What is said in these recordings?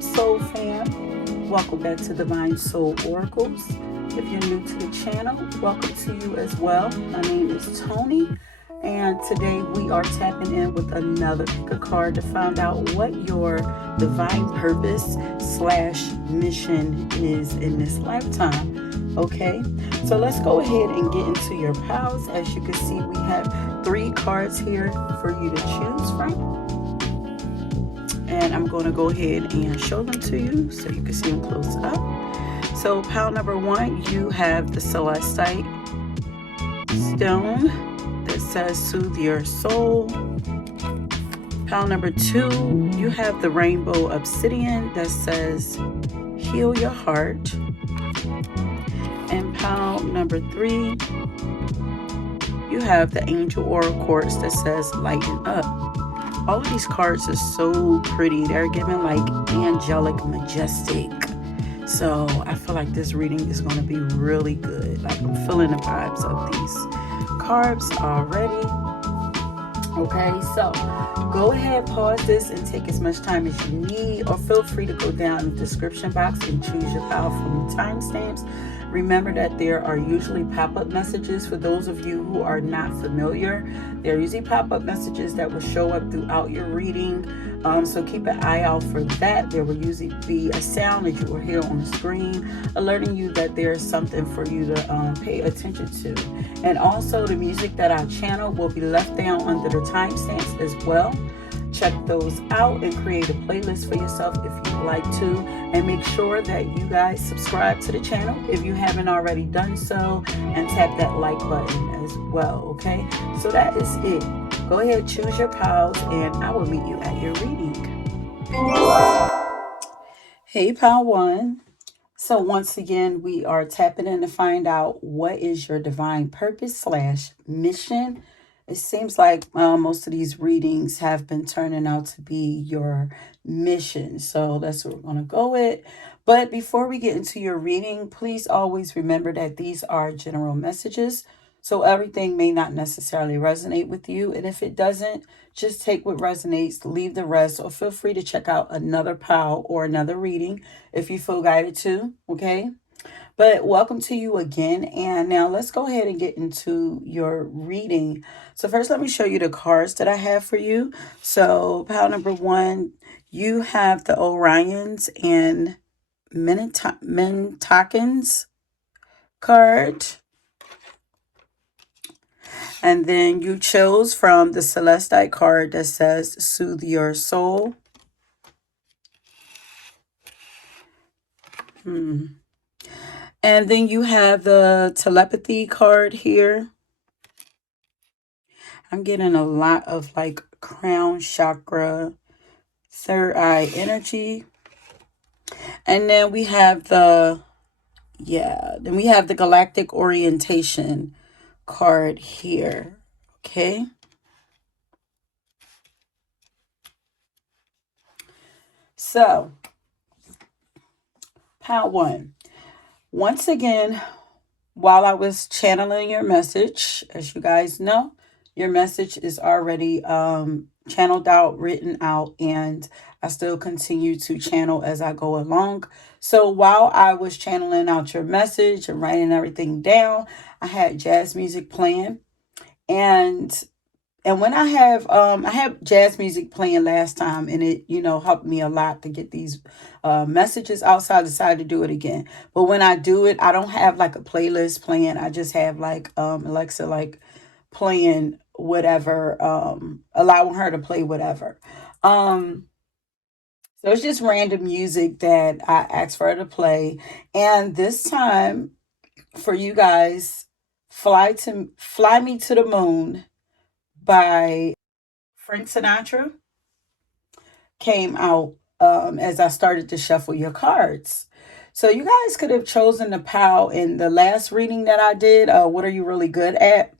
up, Soul Fam? Welcome back to Divine Soul Oracles. If you're new to the channel, welcome to you as well. My name is Tony, and today we are tapping in with another pick a card to find out what your divine purpose slash mission is in this lifetime. Okay, so let's go ahead and get into your piles. As you can see, we have 3 cards here for you to choose from. And I'm going to go ahead and show them to you so you can see them close up. So pile number 1, you have the celestite stone that says soothe your soul. Pile number 2, you have the rainbow obsidian that says heal your heart. And pile number 3, you have the angel aura quartz that says lighten up. All of these cards are so pretty. They're giving like angelic, majestic. So I feel like this reading is going to be really good. Like I'm feeling the vibes of these cards already. Okay, so go ahead, pause this and take as much time as you need, or feel free to go down in the description box and choose your pile from the timestamps. Remember that there are usually pop-up messages for those of you who are not familiar. There are usually pop-up messages that will show up throughout your reading. So keep an eye out for that. There will usually be a sound that you will hear on the screen, alerting you that there is something for you to pay attention to. And also the music that I channel will be left down under the timestamps as well. Check those out and create a playlist for yourself if you'd like to, and make sure that you guys subscribe to the channel if you haven't already done so, and tap that like button as well. Okay, so that is it. Go ahead, choose your piles, and I will meet you at your reading. Hey, pile 1. So once again, we are tapping in to find out what is your divine purpose slash mission. It seems like most of these readings have been turning out to be your mission. So that's what we're going to go with. But before we get into your reading, please always remember that these are general messages. So everything may not necessarily resonate with you. And if it doesn't, just take what resonates, leave the rest, or feel free to check out another pile or another reading if you feel guided to. Okay. But welcome to you again. And now let's go ahead and get into your reading. So first, let me show you the cards that I have for you. So pile number 1, you have the Orions and Mentakins card. And then you chose from the Celestite card that says soothe your soul. And then you have the telepathy card here. I'm getting a lot of like crown chakra, third eye energy. And then we have the galactic orientation card here. Okay. So, pile 1. Once again, while I was channeling your message, as you guys know, your message is already channeled out, written out, and I still continue to channel as I go along. So while I was channeling out your message and writing everything down, I had jazz music playing. And when I have jazz music playing last time, and it helped me a lot to get these messages out. So I decided to do it again. But when I do it, I don't have like a playlist playing. I just have like Alexa like playing whatever, allowing her to play whatever. So it's just random music that I asked for her to play. And this time for you guys, Fly Me to the Moon by Frank Sinatra came out as I started to shuffle your cards. So you guys could have chosen the pile in the last reading that I did. What are you really good at?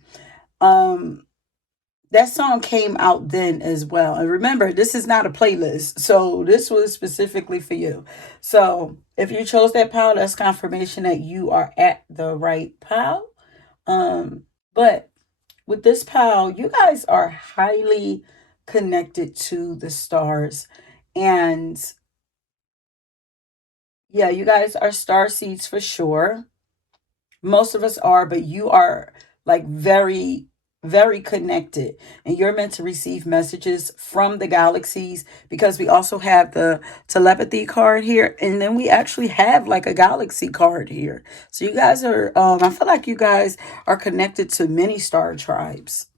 That song came out then as well. And remember, this is not a playlist. So this was specifically for you. So if you chose that pile, that's confirmation that you are at the right pile. But with this pile, you guys are highly connected to the stars. And Yeah, you guys are star seeds for sure. Most of us are, but you are like very, very connected. And you're meant to receive messages from the galaxies because we also have the telepathy card here. And then we actually have like a galaxy card here. So you guys are, I feel like you guys are connected to many star tribes.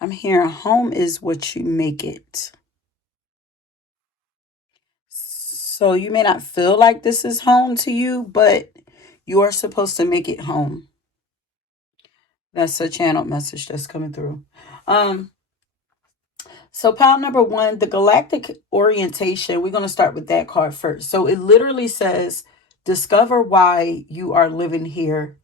I'm hearing home is what you make it. So you may not feel like this is home to you, but you are supposed to make it home. That's a channel message that's coming through. Um, so pile number one, the galactic orientation. We're going to start with that card first. So it literally says, discover why you are living here.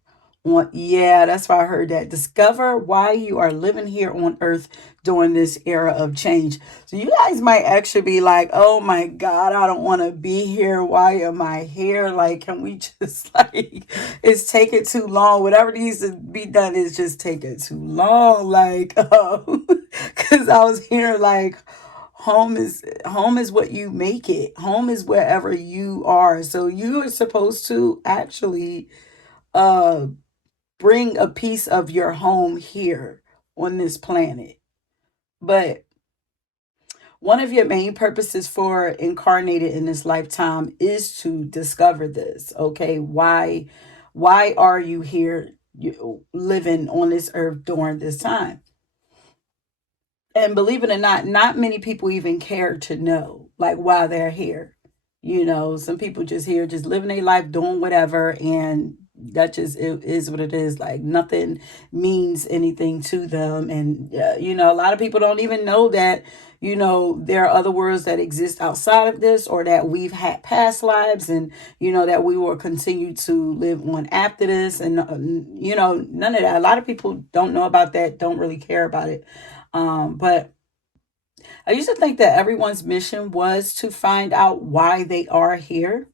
Yeah, that's why I heard that. Discover why you are living here on Earth during this era of change. So you guys might actually be like, oh my God, I don't want to be here. Why am I here? Like, can we just like, it's taking too long. Whatever needs to be done is just taking too long. Like, because I was here like, home is what you make it. Home is wherever you are. So you are supposed to actually uh bring a piece of your home here on this planet. But one of your main purposes for incarnated in this lifetime is to discover this. Okay, why are you here, living on this earth during this time? And believe it or not, not many people even care to know like why they're here. Some people just here just living their life doing whatever, and that just it is what it is. Like nothing means anything to them. And a lot of people don't even know that there are other worlds that exist outside of this, or that we've had past lives, and that we will continue to live on after this. And none of that. A lot of people don't know about that, don't really care about it. But I used to think that everyone's mission was to find out why they are here.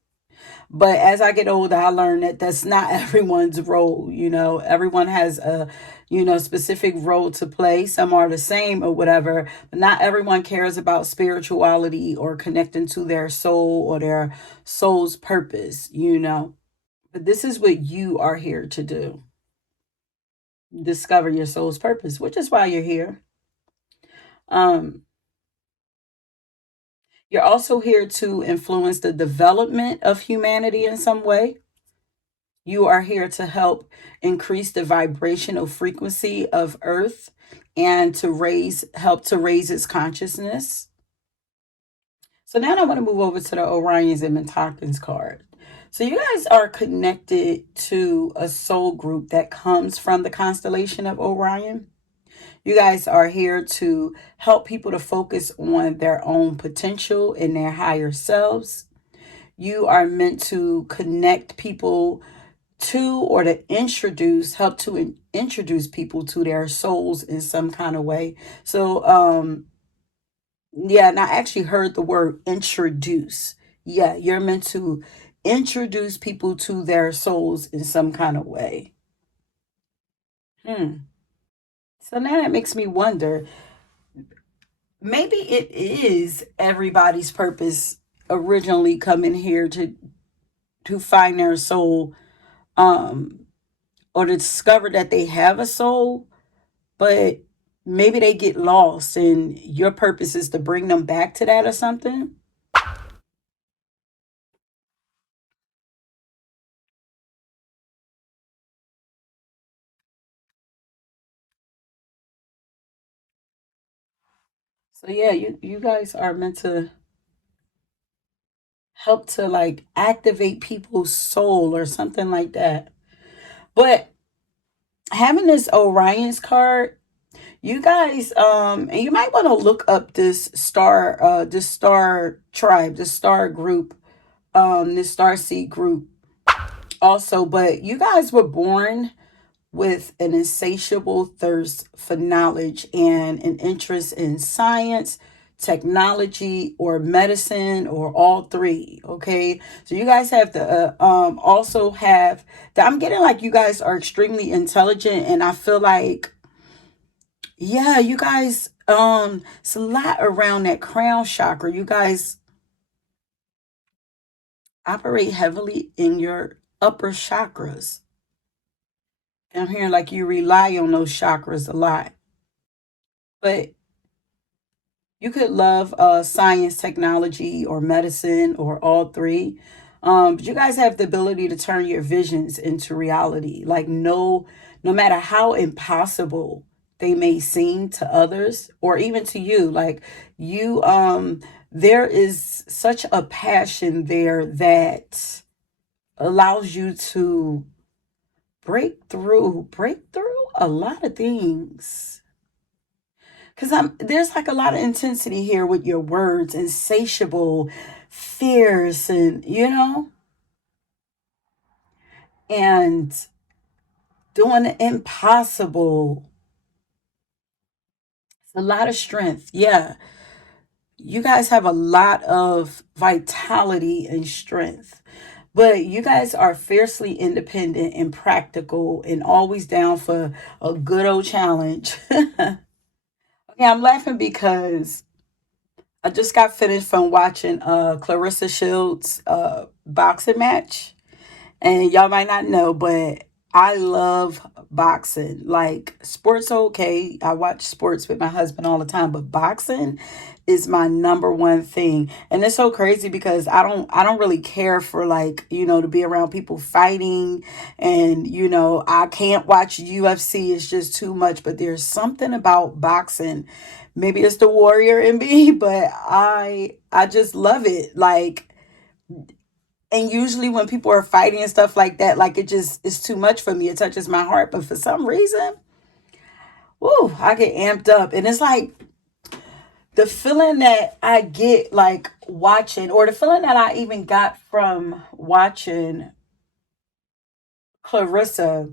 But as I get older, I learned that that's not everyone's role. Everyone has a, specific role to play. Some are the same or whatever, but not everyone cares about spirituality or connecting to their soul or their soul's purpose. But this is what you are here to do: discover your soul's purpose, which is why you're here. Um, You're also here to influence the development of humanity in some way. You are here to help increase the vibrational frequency of Earth and to help to raise its consciousness. So now I want to move over to the Orions and Mentakins card. So you guys are connected to a soul group that comes from the constellation of Orion. You guys are here to help people to focus on their own potential and their higher selves. You are meant to connect people to, or to help to introduce people to their souls in some kind of way. So, yeah, and I actually heard the word introduce. Yeah, you're meant to introduce people to their souls in some kind of way. Hmm. So now that makes me wonder, maybe it is everybody's purpose originally coming here to find their soul, um or to discover that they have a soul, but maybe they get lost and your purpose is to bring them back to that or something. So yeah, you guys are meant to help to like activate people's soul or something like that. But having this Orion's card, you guys, and you might want to look up this star tribe, this star group, this star seed group also. But you guys were born with an insatiable thirst for knowledge and an interest in science, technology, or medicine, or all three. Okay, so you guys have to also have that. I'm getting like you guys are extremely intelligent, and I feel like, yeah, you guys, it's a lot around that crown chakra. You guys operate heavily in your upper chakras. I'm hearing like you rely on those chakras a lot. But you could love science, technology, or medicine, or all three. But you guys have the ability to turn your visions into reality. Like no matter how impossible they may seem to others, or even to you, like you, there is such a passion there that allows you to break through a lot of things. Because there's like a lot of intensity here with your words, insatiable, fierce, and and doing the impossible. A lot of strength. Yeah. You guys have a lot of vitality and strength. But you guys are fiercely independent and practical and always down for a good old challenge. Okay, I'm laughing because I just got finished from watching Clarissa Shields' boxing match. And y'all might not know, but I love boxing. Like sports are okay. I watch sports with my husband all the time, but boxing is my number one thing. And it's so crazy because I don't really care for like, to be around people fighting and I can't watch UFC. It's just too much, but there's something about boxing. Maybe it's the warrior in me, but I just love it. Like, and usually when people are fighting and stuff like that, like it just is too much for me. It touches my heart. But for some reason, woo, I get amped up. And it's like the feeling that I get like watching, or the feeling that I even got from watching Clarissa,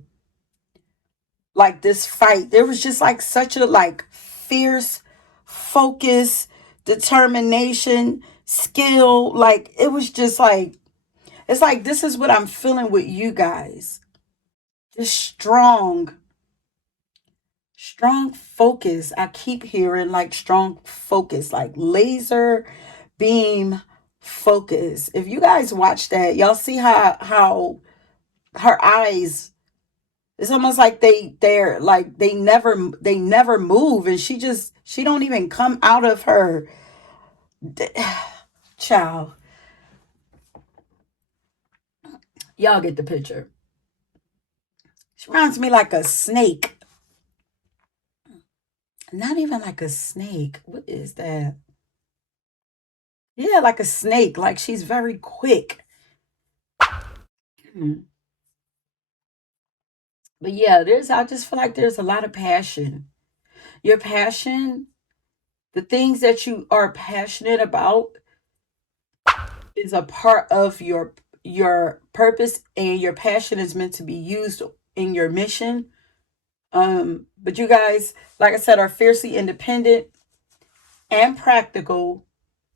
like this fight. There was just like such a like fierce focus, determination, skill. Like it was just like it's like this is what I'm feeling with you guys. Just strong focus. I keep hearing like strong focus, like laser beam focus. If you guys watch that, y'all see how her eyes, it's almost like they're like they never move, and she don't even come out of her child. Y'all get the picture. She reminds me like a snake. Not even like a snake. What is that? Yeah, like a snake. Like she's very quick. Hmm. But yeah, I just feel like there's a lot of passion. Your passion, the things that you are passionate about is a part of your purpose, and your passion is meant to be used in your mission. But you guys, like I said, are fiercely independent and practical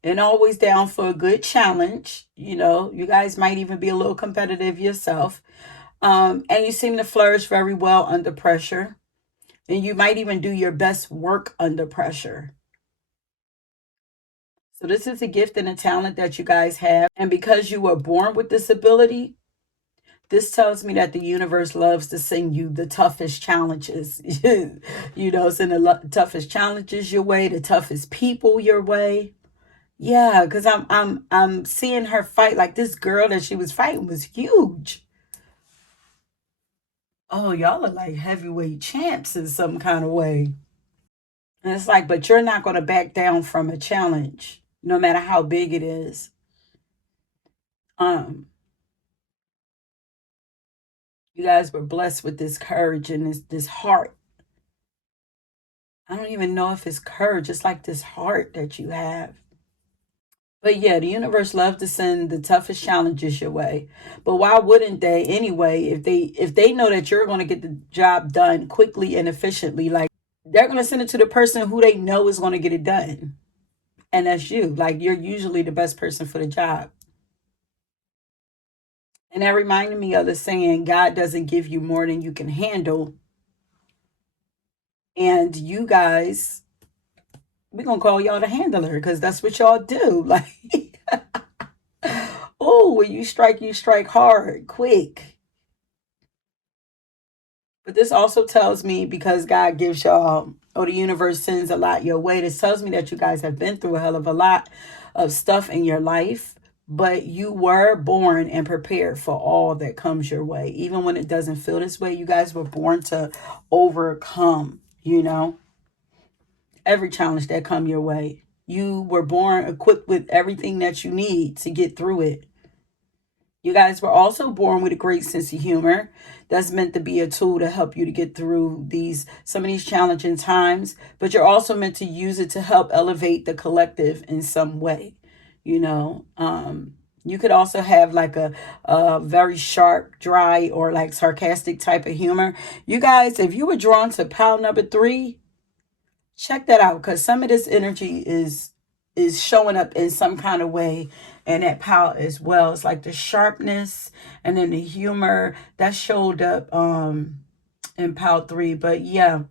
and always down for a good challenge. You guys might even be a little competitive yourself. And you seem to flourish very well under pressure. And you might even do your best work under pressure. So, this is a gift and a talent that you guys have. And because you were born with this ability, this tells me that the universe loves to send you the toughest challenges. Send the toughest challenges your way, the toughest people your way. Yeah, because I'm seeing her fight. Like this girl that she was fighting was huge. Oh, y'all are like heavyweight champs in some kind of way. And it's like, but you're not going to back down from a challenge, no matter how big it is. Um, you guys were blessed with this courage and this heart. I don't even know if it's courage. It's like this heart that you have. But yeah, the universe loves to send the toughest challenges your way. But why wouldn't they anyway? If they know that you're going to get the job done quickly and efficiently, like they're going to send it to the person who they know is going to get it done. And that's you. Like you're usually the best person for the job. And that reminded me of the saying, God doesn't give you more than you can handle. And you guys, we're going to call y'all the handler because that's what y'all do. Like, oh, Ooh, when you strike hard, quick. But this also tells me, because God gives y'all, or the universe sends a lot your way, this tells me that you guys have been through a hell of a lot of stuff in your life, but you were born and prepared for all that comes your way. Even when it doesn't feel this way, you guys were born to overcome, every challenge that come your way. You were born equipped with everything that you need to get through it. You guys were also born with a great sense of humor that's meant to be a tool to help you to get through some of these challenging times, but you're also meant to use it to help elevate the collective in some way. You could also have like a very sharp, dry, or like sarcastic type of humor. You guys, if you were drawn to pile number 3, check that out, because some of this energy is showing up in some kind of way and that power as well. It's like the sharpness and then the humor that showed up in power 3. But yeah,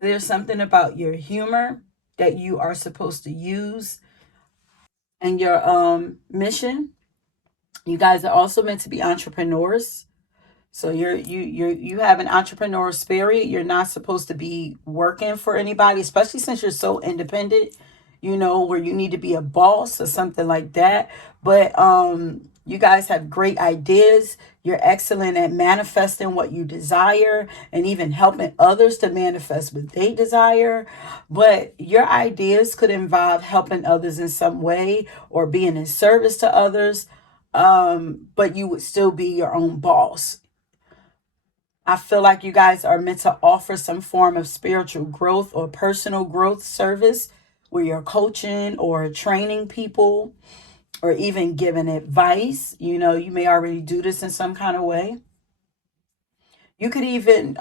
there's something about your humor that you are supposed to use in your mission. You guys are also meant to be entrepreneurs. So you have an entrepreneurial spirit. You're not supposed to be working for anybody, especially since you're so independent, where you need to be a boss or something like that. But you guys have great ideas. You're excellent at manifesting what you desire and even helping others to manifest what they desire. But your ideas could involve helping others in some way or being in service to others. But you would still be your own boss. I feel like you guys are meant to offer some form of spiritual growth or personal growth service where you're coaching or training people or even giving advice. You may already do this in some kind of way. You could even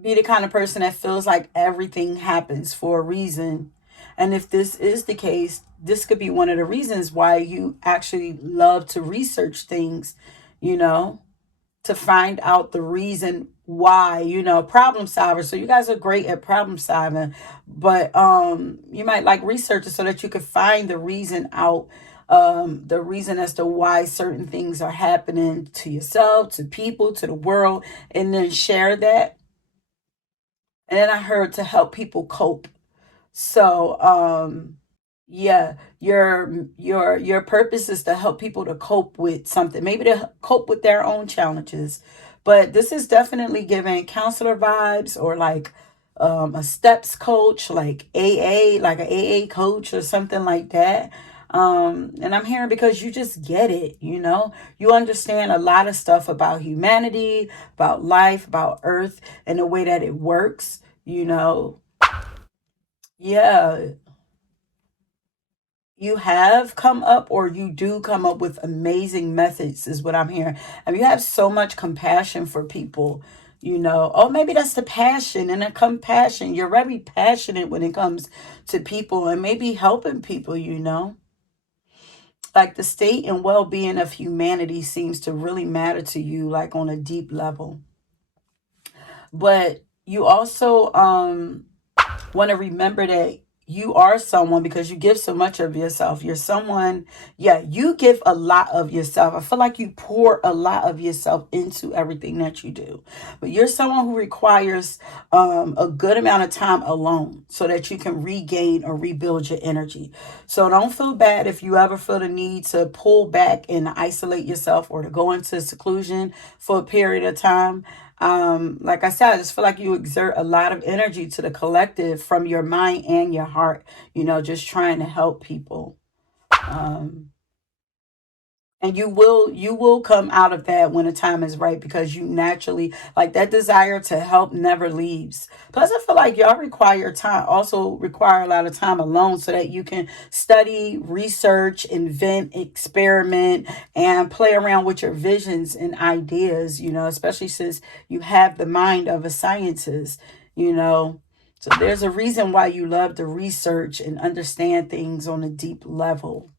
be the kind of person that feels like everything happens for a reason. And if this is the case, this could be one of the reasons why you actually love to research things, you know to find out the reason why, problem solver. So you guys are great at problem solving, but you might like researching so that you could find the reason out, the reason as to why certain things are happening to yourself, to people, to the world, and then share that. And then I heard to help people cope. So yeah, your purpose is to help people to cope with something, maybe to cope with their own challenges. But this is definitely giving counselor vibes, or like a steps coach, like AA, like an AA coach or something like that. And I'm hearing because you just get it, you understand a lot of stuff about humanity, about life, about Earth, and the way that it works. Yeah, you have come up, or you do come up with amazing methods, is what I'm hearing. And you have so much compassion for people. Oh, maybe that's the passion and the compassion. You're very passionate when it comes to people and maybe helping people. Like the state and well-being of humanity seems to really matter to you, like on a deep level. But you also want to remember that you are someone, because you give so much of yourself. You're someone, yeah, you give a lot of yourself. I feel like you pour a lot of yourself into everything that you do. But you're someone who requires a good amount of time alone so that you can regain or rebuild your energy. So don't feel bad if you ever feel the need to pull back and isolate yourself or to go into seclusion for a period of time. Like I said, I just feel like you exert a lot of energy to the collective from your mind and your heart, just trying to help people. Um, and you will come out of that when the time is right, because you naturally, like, that desire to help never leaves. Plus I feel like y'all require a lot of time alone so that you can study, research, invent, experiment, and play around with your visions and ideas, especially since you have the mind of a scientist. you know so there's a reason why you love to research and understand things on a deep level.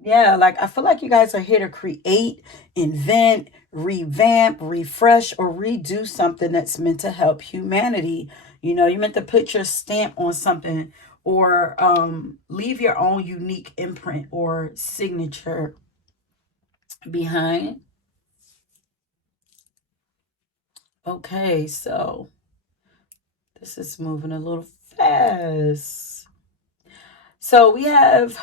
Yeah, like I feel like you guys are here to create, invent, revamp, refresh, or redo something that's meant to help humanity. You meant to put your stamp on something or leave your own unique imprint or signature behind. Okay, so this is moving a little fast. So we have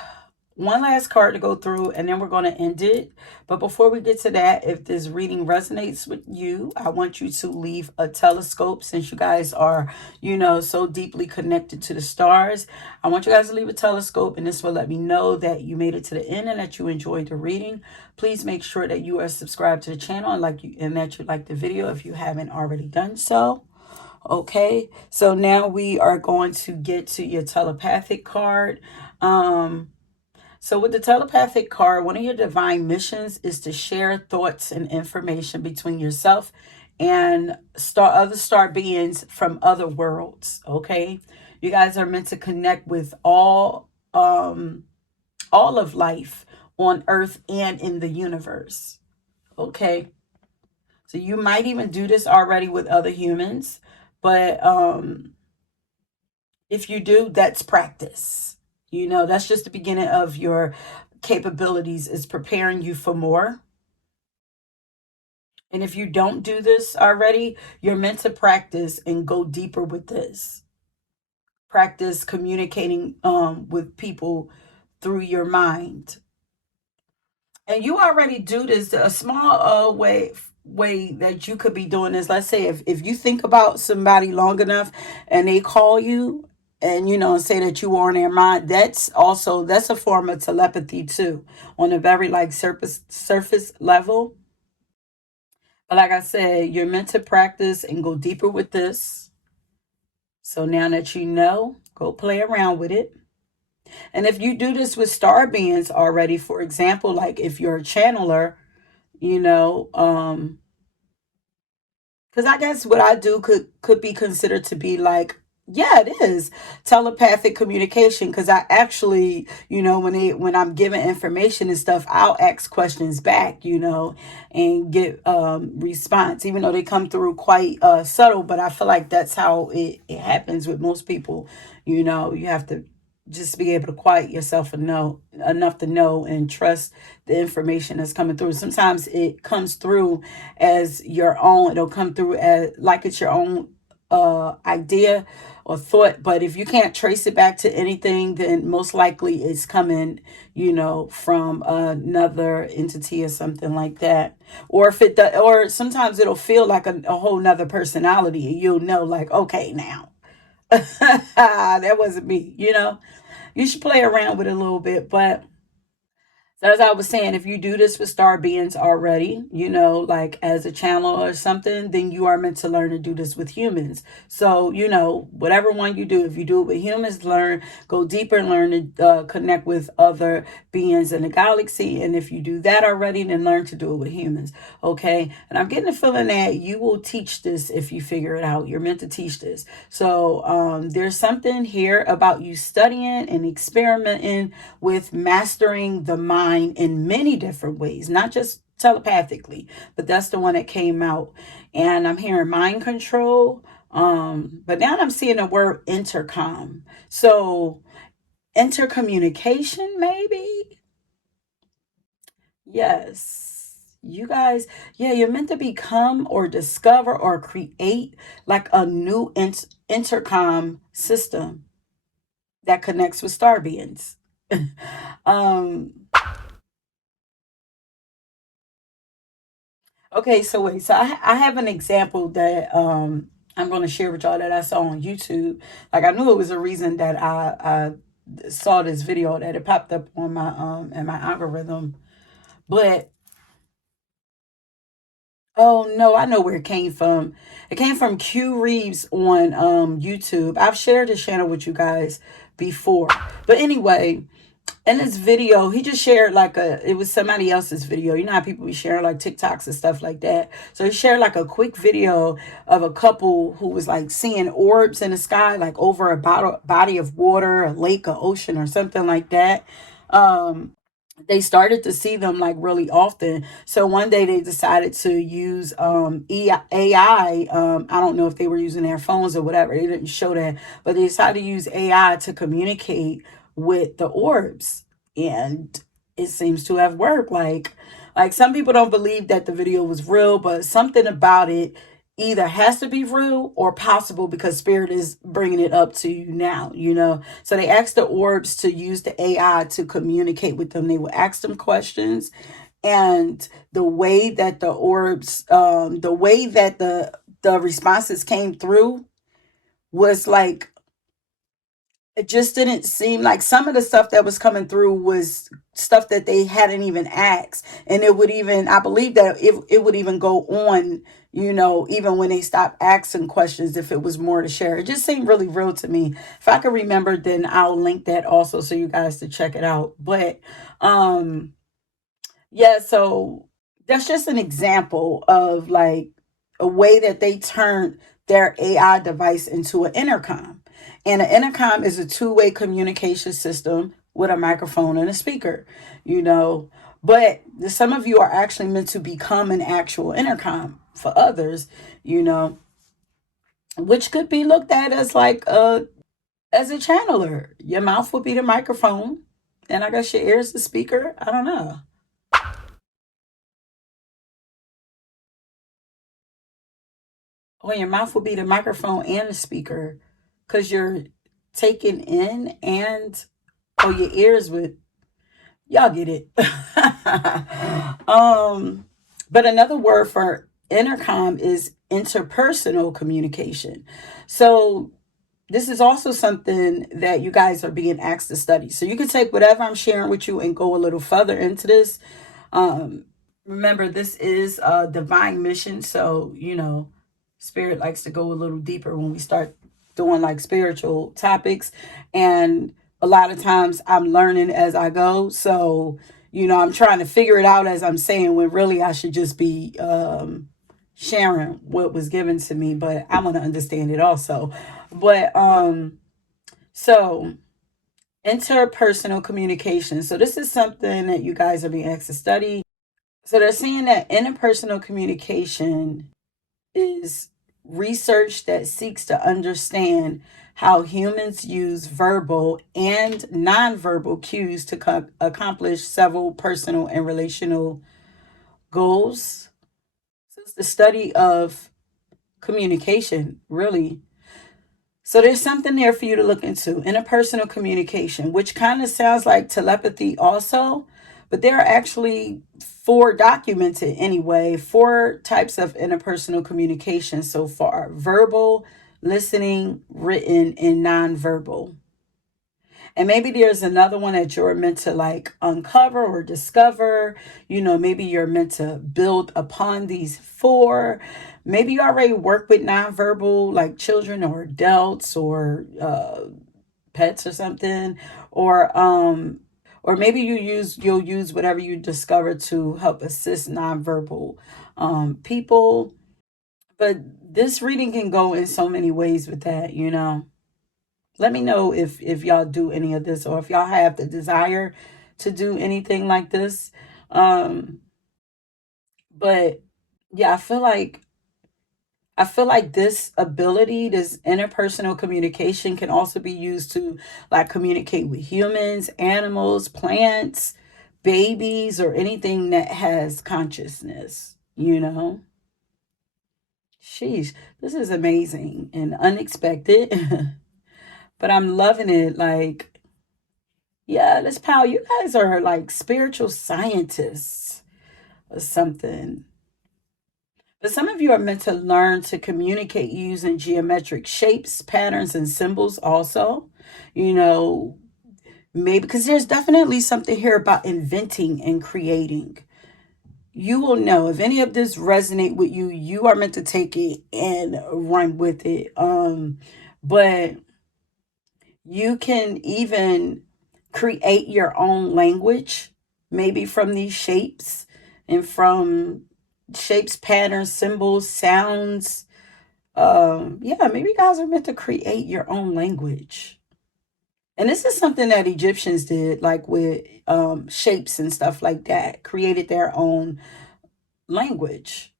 one last card to go through, and then we're going to end it. But before we get to that, if this reading resonates with you, I want you to leave a telescope, since you guys are, so deeply connected to the stars. I want you guys to leave a telescope, and this will let me know that you made it to the end and that you enjoyed the reading. Please make sure that you are subscribed to the channel and that you like the video if you haven't already done so. Okay, so now we are going to get to your telepathic card. So with the telepathic card, one of your divine missions is to share thoughts and information between yourself and other star beings from other worlds. Okay, you guys are meant to connect with all of life on Earth and in the universe. Okay, so you might even do this already with other humans, but if you do, that's practice. That's just the beginning of your capabilities, is preparing you for more. And if you don't do this already, you're meant to practice and go deeper with this. Practice communicating with people through your mind. And you already do this. A small way that you could be doing this. Let's say if you think about somebody long enough and they call you and say that you are on their mind, that's a form of telepathy too, on a very like surface level. But like I said, you're meant to practice and go deeper with this. So now that you know, go play around with it. And if you do this with star beings already, for example, like if you're a channeler, you know, because I guess what I do could be considered to be like, yeah, it is telepathic communication. Because I actually, when I'm given information and stuff, I'll ask questions back, and get response, even though they come through quite subtle. But I feel like that's how it happens with most people. You have to just be able to quiet yourself and know enough to know and trust the information that's coming through. Sometimes it comes through as your own. It'll come through as like it's your own idea or thought. But if you can't trace it back to anything, then most likely it's coming, from another entity or something like that. Or if it does, or sometimes it'll feel like a whole nother personality. You'll know, like, okay, now that wasn't me. You should play around with it a little bit, but so as I was saying, if you do this with star beings already, like as a channel or something, then you are meant to learn to do this with humans. So, whatever one you do, if you do it with humans, go deeper and learn to connect with other beings in the galaxy. And if you do that already, then learn to do it with humans. Okay. And I'm getting the feeling that you will teach this if you figure it out. You're meant to teach this. So there's something here about you studying and experimenting with mastering the mind in many different ways, not just telepathically, but that's the one that came out. And I'm hearing mind control. But now I'm seeing the word intercom. So intercommunication, maybe? Yes. You guys, yeah, you're meant to become or discover or create like a new intercom system that connects with star beings. um Okay, so wait, so I have an example that I'm going to share with y'all that I saw on YouTube. Like I knew it was a reason that I saw this video, that it popped up on my in my algorithm. But oh no, I know where it came from. It came from Q Reeves on YouTube. I've shared this channel with you guys before. But anyway, in this video, he just shared like it was somebody else's video. You know how people be sharing like TikToks and stuff like that. So he shared like a quick video of a couple who was like seeing orbs in the sky, like over a body of water, a lake, or ocean, or something like that. they started to see them like really often. So one day they decided to use AI. I don't know if they were using their phones or whatever. They didn't show that, but they decided to use AI to communicate with the orbs, and it seems to have worked. Like some people don't believe that the video was real, but something about it either has to be real or possible because spirit is bringing it up to you now, so they asked the orbs to use the AI to communicate with them. They would ask them questions, and the way that the orbs the way that the responses came through was like, it just didn't seem like some of the stuff that was coming through was stuff that they hadn't even asked. And it would even, I believe that it would even go on, even when they stopped asking questions, if it was more to share. It just seemed really real to me. If I could remember, then I'll link that also so you guys to check it out. But um yeah, so that's just an example of like a way that they turned their AI device into an intercom. And an intercom is a two-way communication system with a microphone and a speaker, you know. But some of you are actually meant to become an actual intercom for others, you know, which could be looked at as like as a channeler. Your mouth would be the microphone, and I guess your ears the speaker. I don't know. Well, your mouth will be the microphone and the speaker because you're taking in, and your ears would, y'all get it. um but another word for intercom is interpersonal communication. So this is also something that you guys are being asked to study. So you can take whatever I'm sharing with you and go a little further into this. um Remember, this is a divine mission, so spirit likes to go a little deeper when we start doing like spiritual topics. And a lot of times I'm learning as I go, so I'm trying to figure it out as I'm saying, when really I should just be sharing what was given to me, but I want to understand it also. But so interpersonal communication, so this is something that you guys are being asked to study. So they're saying that interpersonal communication is research that seeks to understand how humans use verbal and nonverbal cues to accomplish several personal and relational goals. So it's the study of communication, really. So there's something there for you to look into. Interpersonal communication, which kind of sounds like telepathy also, but there are actually four documented anyway, four types of interpersonal communication so far: verbal, listening, written, and nonverbal. And maybe there's another one that you're meant to like uncover or discover. Maybe you're meant to build upon these four. Maybe you already work with nonverbal, like children or adults or pets or something. Or maybe you'll use whatever you discover to help assist nonverbal people. But this reading can go in so many ways with that. Let me know if y'all do any of this, or if y'all have the desire to do anything like this. But yeah, I feel like this ability, this interpersonal communication, can also be used to like communicate with humans, animals, plants, babies, or anything that has consciousness. Sheesh, this is amazing and unexpected. But I'm loving it. Like, yeah, this pal, you guys are like spiritual scientists or something. But some of you are meant to learn to communicate using geometric shapes, patterns, and symbols also. You know, maybe because there's definitely something here about inventing and creating. You will know if any of this resonate with you. You are meant to take it and run with it. But you can even create your own language, maybe from these shapes, and from shapes, patterns, symbols, sounds. Yeah, maybe you guys are meant to create your own language. And this is something that Egyptians did, like with shapes and stuff like that, created their own language.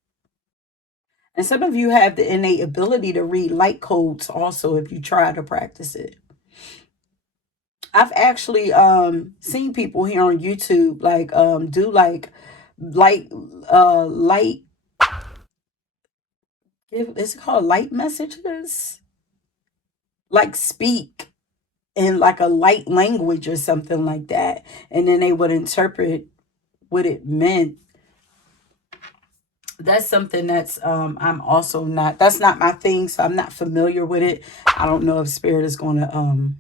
And some of you have the innate ability to read light codes also if you try to practice it. I've actually seen people here on YouTube like do like light light is it called light messages? Like speak in like a light language or something like that. And then they would interpret what it meant. That's something that's I'm also not, that's not my thing, so I'm not familiar with it. I don't know if spirit is going to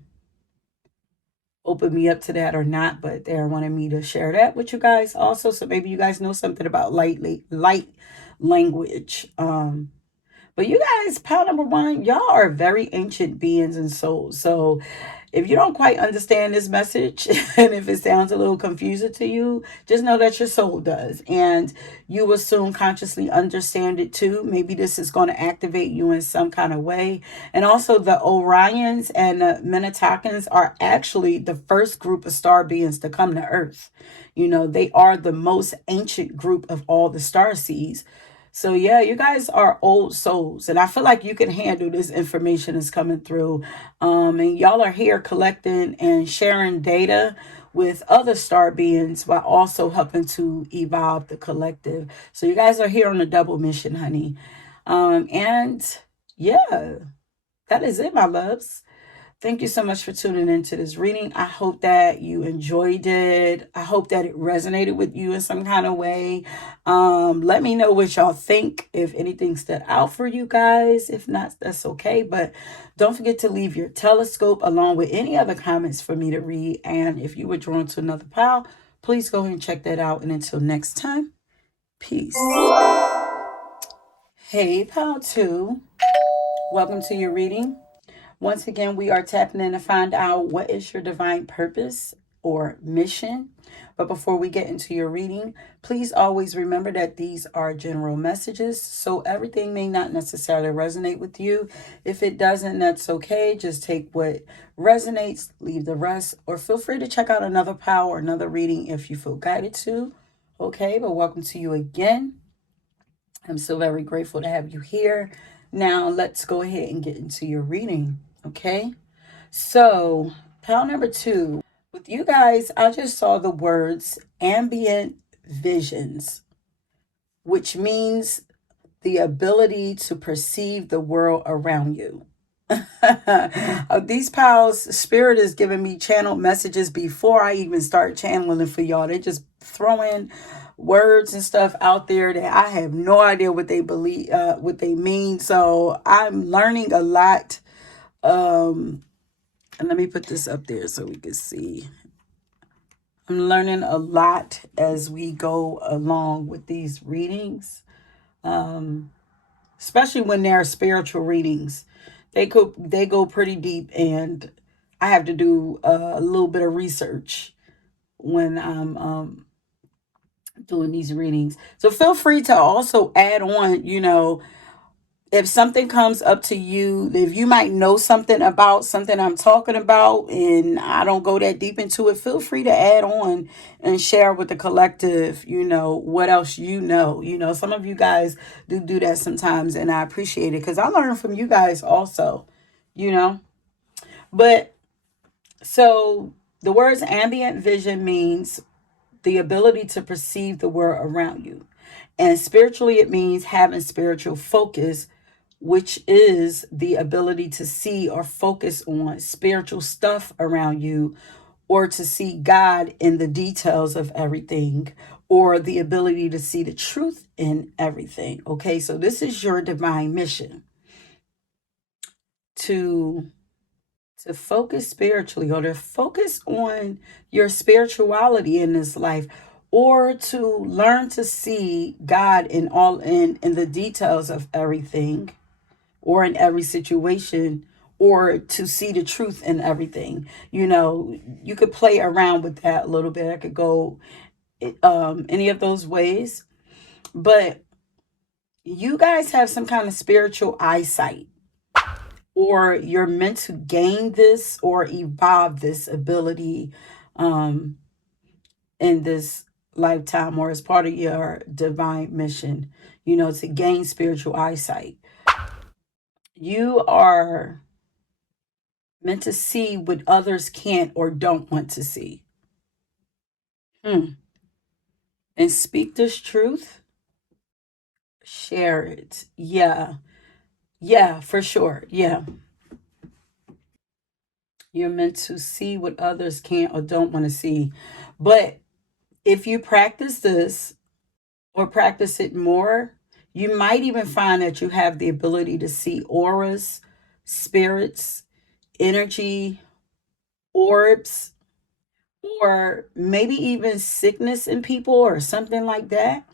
open me up to that or not, but they're wanting me to share that with you guys also, so maybe you guys know something about light language. But you guys, pile number one, y'all are very ancient beings and souls. So if you don't quite understand this message and if it sounds a little confusing to you, just know that your soul does. And you will soon consciously understand it too. Maybe this is going to activate you in some kind of way. And also the Orions and the Minnetakans are actually the first group of star beings to come to Earth. You know, they are the most ancient group of all the star seeds. So yeah, you guys are old souls, and I feel like you can handle this information that's coming through. And y'all are here collecting and sharing data with other star beings while also helping to evolve the collective. So you guys are here on a double mission, honey. And yeah, that is it, my loves. Thank you so much for tuning into this reading. I hope that you enjoyed it. I hope that it resonated with you in some kind of way. Let me know what y'all think, if anything stood out for you guys. If not, that's okay. But don't forget to leave your telescope along with any other comments for me to read. And if you were drawn to another pile, please go ahead and check that out. And until next time, peace. Hey, pile two. Welcome to your reading. Once again, we are tapping in to find out what is your divine purpose or mission. But before we get into your reading, please always remember that these are general messages, so everything may not necessarily resonate with you. If it doesn't, that's okay. Just take what resonates, leave the rest, or feel free to check out another pile or another reading if you feel guided to. Okay, but welcome to you again. I'm so very grateful to have you here. Now, let's go ahead and get into your reading. Okay, so pile number two. With you guys, I just saw the words ambient visions, which means the ability to perceive the world around you. These pals, spirit is giving me channeled messages before I even start channeling for y'all. They just throwing words and stuff out there that I have no idea what they believe, what they mean. So I'm learning a lot. And let me put this up there so we can see. I'm learning a lot as we go along with these readings. Especially when they're spiritual readings. They go pretty deep, and I have to do a little bit of research when I'm doing these readings. So feel free to also add on, if something comes up to you, if you might know something about something I'm talking about and I don't go that deep into it, feel free to add on and share with the collective, what else you know. Some of you guys do that sometimes, and I appreciate it because I learn from you guys also, you know. But so the words ambient vision means the ability to perceive the world around you. And spiritually, it means having spiritual focus, which is the ability to see or focus on spiritual stuff around you, or to see God in the details of everything, or the ability to see the truth in everything. Okay, so this is your divine mission to focus spiritually, or to focus on your spirituality in this life, or to learn to see God in the details of everything, or in every situation, or to see the truth in everything. You could play around with that a little bit. I could go any of those ways, but you guys have some kind of spiritual eyesight, or you're meant to gain this or evolve this ability um, in this lifetime, or as part of your divine mission, to gain spiritual eyesight. You are meant to see what others can't or don't want to see. Hmm. And speak this truth, share it. Yeah. Yeah, for sure. Yeah. You're meant to see what others can't or don't want to see. But if you practice this or practice it more, you might even find that you have the ability to see auras, spirits, energy, orbs, or maybe even sickness in people or something like that.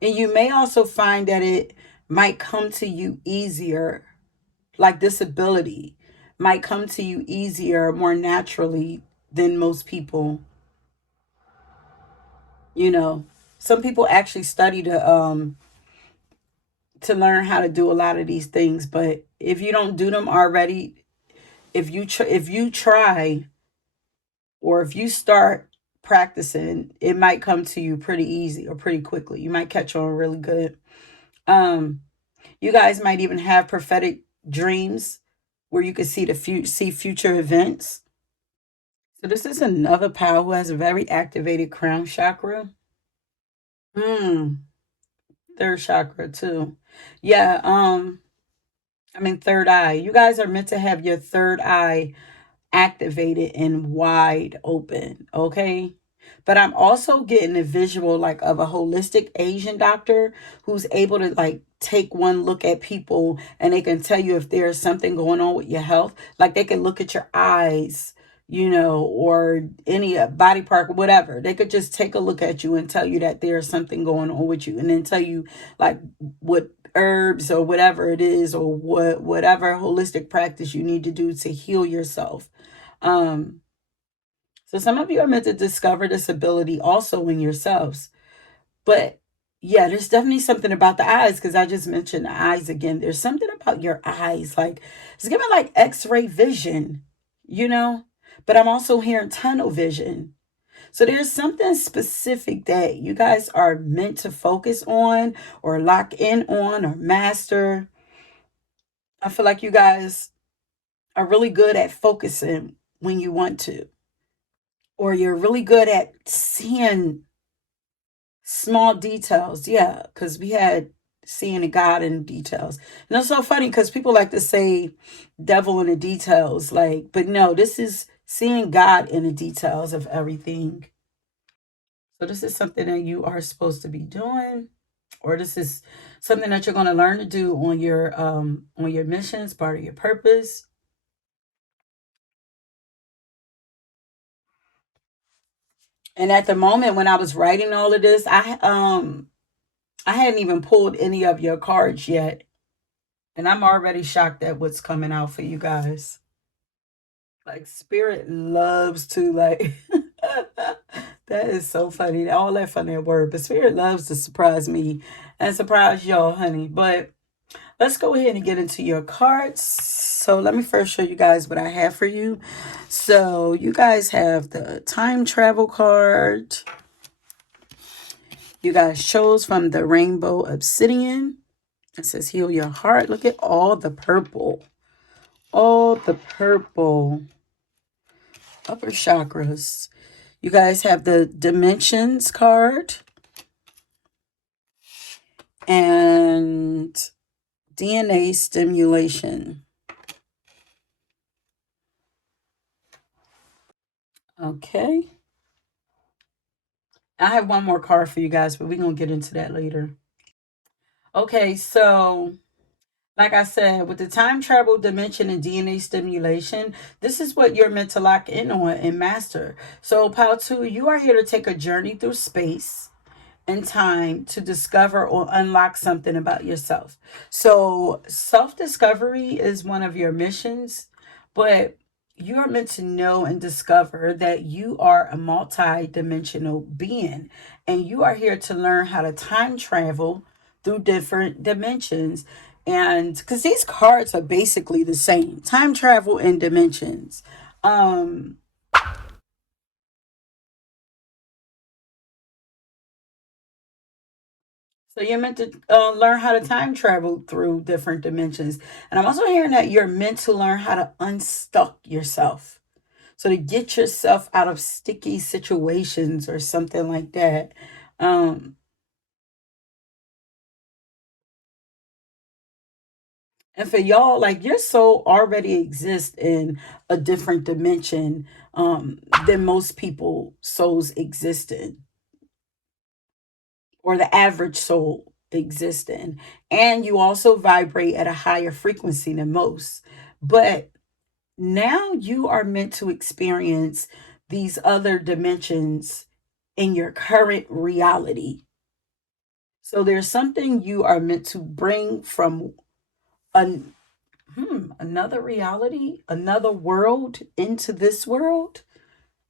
And you may also find that it might come to you easier, like this ability might come to you easier, more naturally than most people. You know, some people actually study to learn how to do a lot of these things, but if you don't do them already, if you try, or if you start practicing, it might come to you pretty easy or pretty quickly. You might catch on really good. Um, you guys might even have prophetic dreams where you can see see future events. So this is another power who has a very activated crown chakra. Hmm. Third chakra too. Yeah. I mean third eye. You guys are meant to have your third eye activated and wide open, okay? But I'm also getting a visual like of a holistic Asian doctor who's able to like take one look at people and they can tell you if there's something going on with your health. Like they can look at your eyes, or any body part or whatever. They could just take a look at you and tell you that there's something going on with you, and then tell you like what herbs or whatever it is, or whatever holistic practice you need to do to heal yourself. um, so some of you are meant to discover this ability also in yourselves. But yeah, there's definitely something about the eyes, because I just mentioned the eyes again. There's something about your eyes, like it's giving like X-ray vision, you know. But I'm also hearing tunnel vision. So there's something specific that you guys are meant to focus on, or lock in on, or master. I feel like you guys are really good at focusing when you want to, or you're really good at seeing small details. Yeah, because we had seeing the God in details. And it's so funny because people like to say devil in the details, like, but no, this is seeing God in the details of everything. So this is something that you are supposed to be doing, or this is something that you're going to learn to do on your missions, part of your purpose. And at the moment when I was writing all of this, I hadn't even pulled any of your cards yet. And I'm already shocked at what's coming out for you guys. Like spirit loves to like that is so funny. All that funny word. But spirit loves to surprise me and surprise y'all, honey. But let's go ahead and get into your cards. So let me first show you guys what I have for you. So you guys have the time travel card. You guys chose from the rainbow obsidian. It says heal your heart. Look at all the purple. All the purple. Upper chakras. You guys have the dimensions card and DNA stimulation. Okay. I have one more card for you guys, but we're going to get into that later. Okay, so like I said, with the time travel dimension and DNA stimulation, this is what you're meant to lock in on and master. So, Pal 2, you are here to take a journey through space and time to discover or unlock something about yourself. So, self discovery is one of your missions, but you are meant to know and discover that you are a multi-dimensional being, and you are here to learn how to time travel through different dimensions. And because these cards are basically the same, time travel and dimensions. Um, so you're meant to learn how to time travel through different dimensions. And I'm also hearing that you're meant to learn how to unstuck yourself. So to get yourself out of sticky situations or something like that. Um, and for y'all, like your soul already exists in a different dimension than most people souls exist in, or the average soul exists in. And you also vibrate at a higher frequency than most. But now you are meant to experience these other dimensions in your current reality. So there's something you are meant to bring from an, another reality, another world into this world.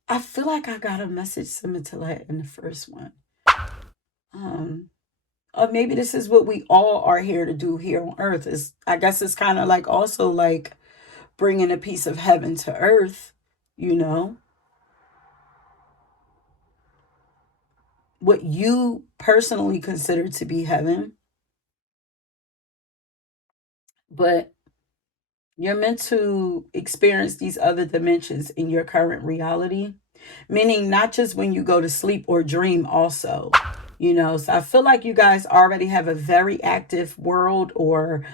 I feel like I got a message similar to that in the first one. Um, or maybe this is what we all are here to do here on earth. Is I guess it's kind of like also like bringing a piece of heaven to earth, you know, what you personally consider to be heaven, but you're meant to experience these other dimensions in your current reality, meaning not just when you go to sleep or dream, also. You know, so I feel like you guys already have a very active world or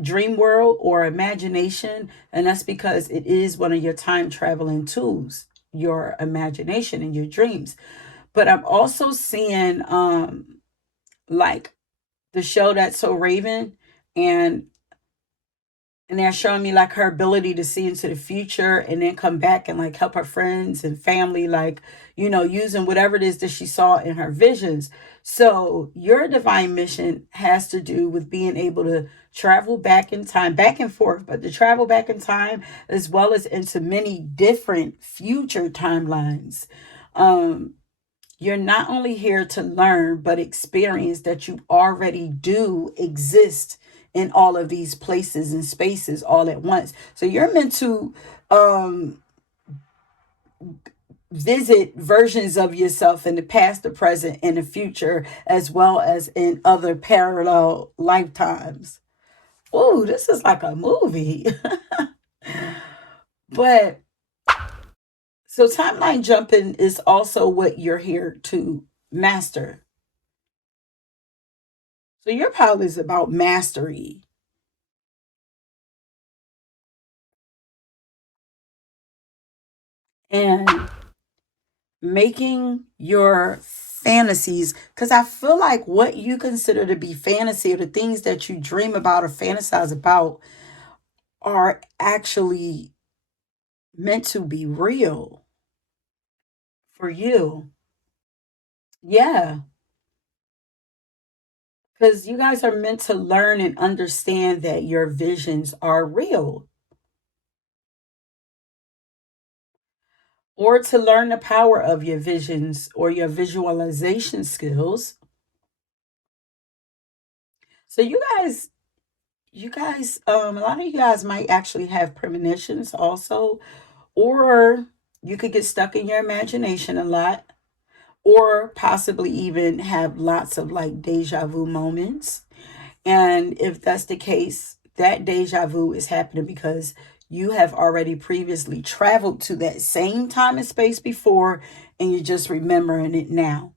dream world or imagination. And that's because it is one of your time traveling tools, your imagination and your dreams. But I'm also seeing like the show That's So Raven, and they're showing me like her ability to see into the future and then come back and like help her friends and family, like, you know, using whatever it is that she saw in her visions. So your divine mission has to do with being able to travel back in time, back and forth, but to travel back in time as well as into many different future timelines. um you're not only here to learn, but experience that you already do exist in all of these places and spaces all at once. So you're meant to um, visit versions of yourself in the past, the present, and the future, as well as in other parallel lifetimes. Oh, this is like a movie. But so timeline jumping is also what you're here to master. So your power is about mastery and making your fantasies, because I feel like what you consider to be fantasy or the things that you dream about or fantasize about are actually meant to be real for you. Yeah, because you guys are meant to learn and understand that your visions are real, or to learn the power of your visions or your visualization skills. So you guys, a lot of you guys might actually have premonitions also, or you could get stuck in your imagination a lot, or possibly even have lots of like deja vu moments. And if that's the case, that deja vu is happening because you have already previously traveled to that same time and space before, and you're just remembering it now.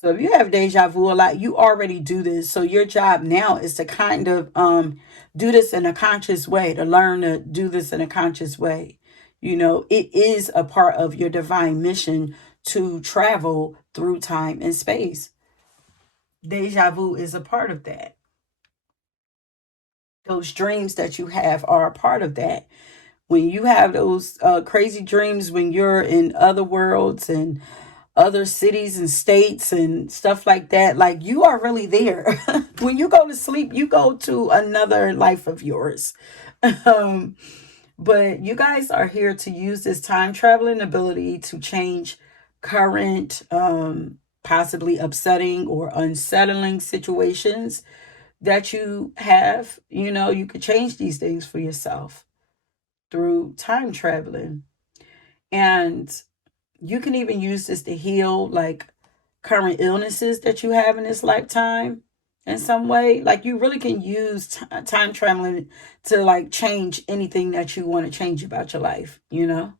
So if you have deja vu a lot, you already do this. So your job now is to kind of do this in a conscious way, to learn to do this in a conscious way. You know, it is a part of your divine mission to travel through time and space. Deja vu is a part of that. Those dreams that you have are a part of that. When you have those crazy dreams when you're in other worlds and other cities and states and stuff like that, like you are really there. When you go to sleep, you go to another life of yours. um, but you guys are here to use this time traveling ability to change current, possibly upsetting or unsettling situations, that you have. You know, you could change these things for yourself through time traveling. And you can even use this to heal like current illnesses that you have in this lifetime in some way. Like you really can use time traveling to like change anything that you want to change about your life, you know?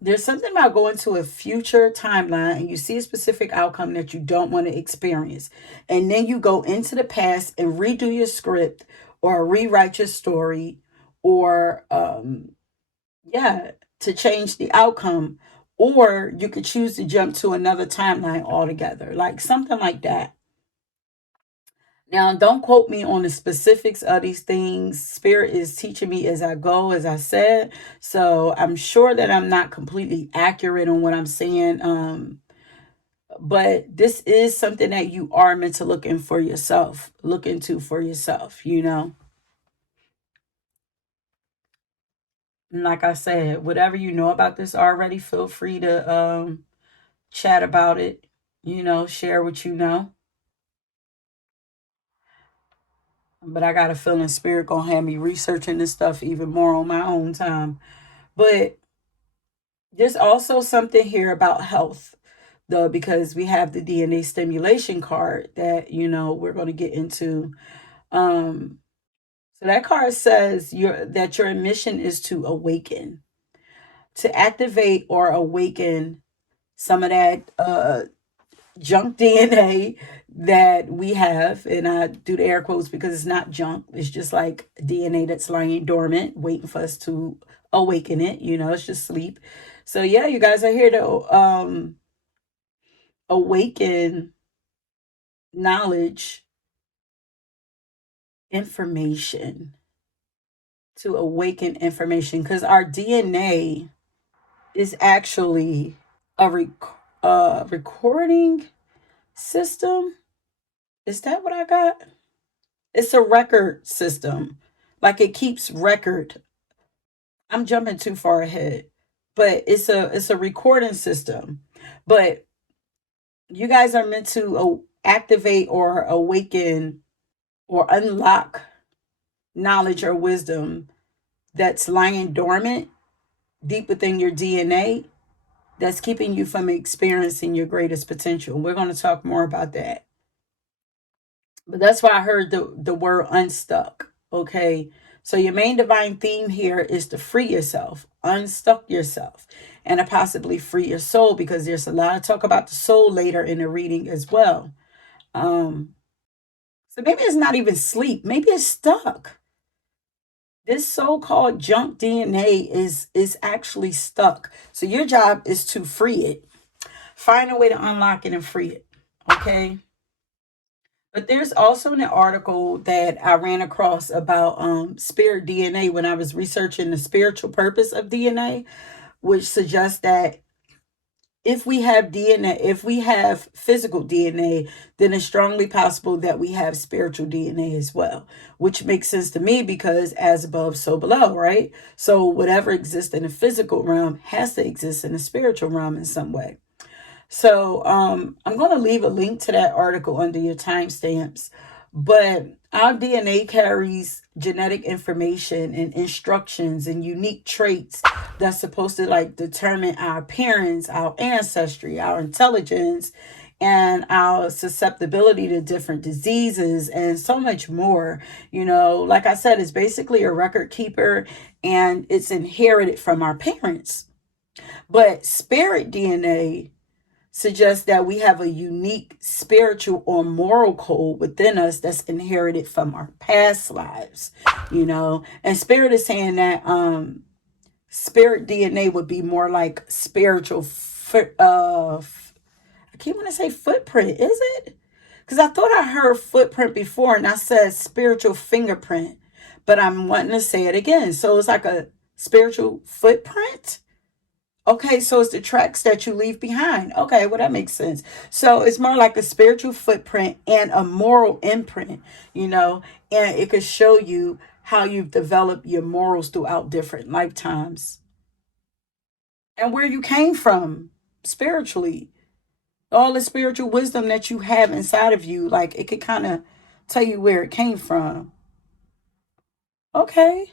There's something about going to a future timeline and you see a specific outcome that you don't want to experience. And then you go into the past and redo your script or rewrite your story or yeah, to change the outcome. Or you could choose to jump to another timeline altogether, like something like that. Now, don't quote me on the specifics of these things. Spirit is teaching me as I go, as I said. So I'm sure that I'm not completely accurate on what I'm saying. But this is something that you are meant to look in for yourself, look into for yourself, you know. And like I said, whatever you know about this already, feel free to chat about it, you know, share what you know. But I got a feeling spirit gonna have me researching this stuff even more on my own time. But there's also something here about health, though, because we have the DNA stimulation card that, you know, we're gonna get into. So that card says your mission is to awaken, to activate or awaken some of that junk DNA that we have. And I do the air quotes because it's not junk. It's just like DNA that's lying dormant, waiting for us to awaken it. You know, it's just sleep. So yeah, you guys are here to awaken knowledge, information, to awaken information because our DNA is actually a recording system. Is that what I got? It's a record system. Like it keeps record. I'm jumping too far ahead. But it's a recording system. But you guys are meant to activate or awaken or unlock knowledge or wisdom that's lying dormant deep within your DNA that's keeping you from experiencing your greatest potential. We're going to talk more about that. But that's why I heard the word unstuck. Okay. So your main divine theme here is to free yourself, unstuck yourself, and to possibly free your soul because there's a lot of talk about the soul later in the reading as well. Um, so maybe it's not even sleep, maybe it's stuck. This so-called junk DNA is actually stuck. So your job is to free it. Find a way to unlock it and free it. Okay. But there's also an article that I ran across about spirit DNA when I was researching the spiritual purpose of DNA, which suggests that if we have DNA, if we have physical DNA, then it's strongly possible that we have spiritual DNA as well, which makes sense to me because as above, so below, right? So whatever exists in the physical realm has to exist in the spiritual realm in some way. So I'm going to leave a link to that article under your timestamps. But our DNA carries genetic information and instructions and unique traits that's supposed to like determine our appearance, our ancestry, our intelligence, and our susceptibility to different diseases and so much more. You know, like I said, it's basically a record keeper and it's inherited from our parents. But spirit DNA suggests that we have a unique spiritual or moral code within us that's inherited from our past lives, you know. And spirit is saying that spirit DNA would be more like spiritual I keep want to say footprint, is it? Because I thought I heard footprint before and I said spiritual fingerprint, but I'm wanting to say it again. So it's like a spiritual footprint. Okay, so it's the tracks that you leave behind. Okay, well, that makes sense. So it's more like a spiritual footprint and a moral imprint, you know, and it could show you how you've developed your morals throughout different lifetimes and where you came from spiritually. All the spiritual wisdom that you have inside of you, like it could kind of tell you where it came from. Okay.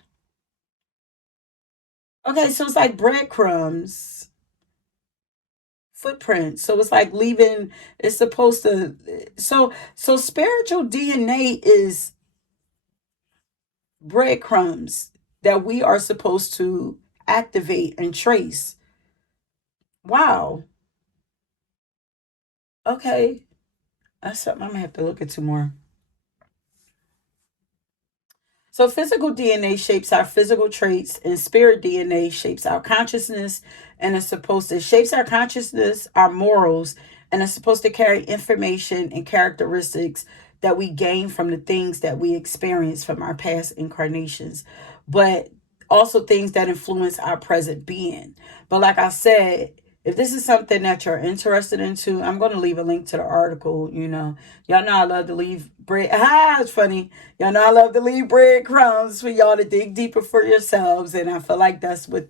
Okay, so it's like breadcrumbs, footprints. So it's like leaving, it's supposed to, so spiritual DNA is breadcrumbs that we are supposed to activate and trace. Wow. Okay. That's something I'm gonna have to look into more. So physical DNA shapes our physical traits, and spirit DNA shapes our consciousness, and it's supposed to shapes our consciousness, our morals, and it's supposed to carry information and characteristics that we gain from the things that we experience from our past incarnations, but also things that influence our present being. But like I said, if this is something that you're interested into, I'm going to leave a link to the article. Y'all know I love to leave bread. It's funny. Y'all know I love to leave breadcrumbs for y'all to dig deeper for yourselves, and I feel like that's what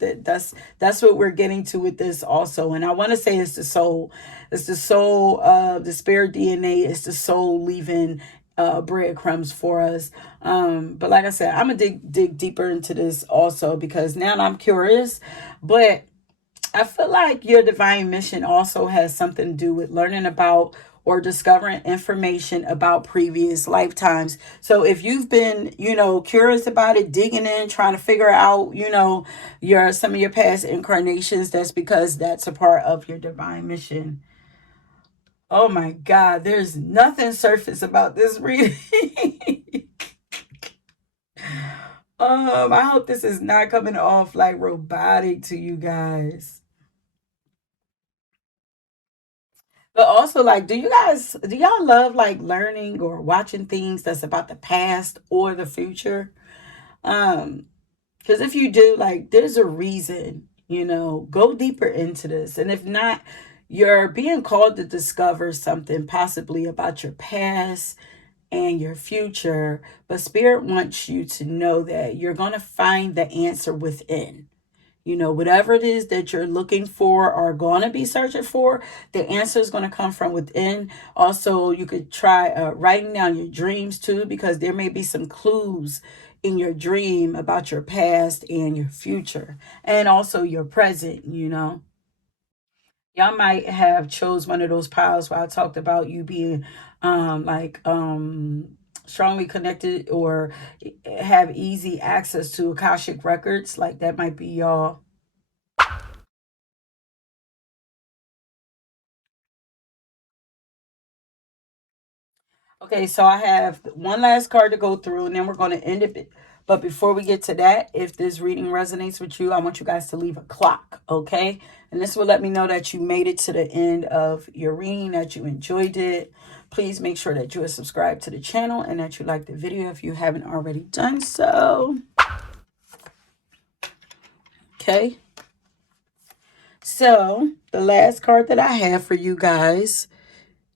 we're getting to with this also. And I want to say it's the soul. The spirit DNA is the soul leaving breadcrumbs for us. But like I said, I'm gonna dig deeper into this also because now I'm curious, but I feel like your divine mission also has something to do with learning about or discovering information about previous lifetimes. So if you've been, curious about it, digging in, trying to figure out, your some of your past incarnations, that's because that's a part of your divine mission. Oh my God, there's nothing surface about this reading. I hope this is not coming off like robotic to you guys. But also, like, do y'all love like learning or watching things that's about the past or the future? Um, because if you do, like, there's a reason, go deeper into this. And if not, you're being called to discover something possibly about your past and your future. But Spirit wants you to know that you're going to find the answer within. Whatever it is that you're looking for or going to be searching for, the answer is going to come from within. Also, you could try writing down your dreams too, because there may be some clues in your dream about your past and your future, and also your present. Y'all might have chose one of those piles where I talked about you being like strongly connected or have easy access to Akashic records. Like that might be y'all. Okay, so I have one last card to go through, and then we're going to end it. But before we get to that, if this reading resonates with you, I want you guys to leave a clock, okay? And this will let me know that you made it to the end of your reading, that you enjoyed it. Please make sure that you are subscribed to the channel and that you like the video if you haven't already done so. Okay. So the last card that I have for you guys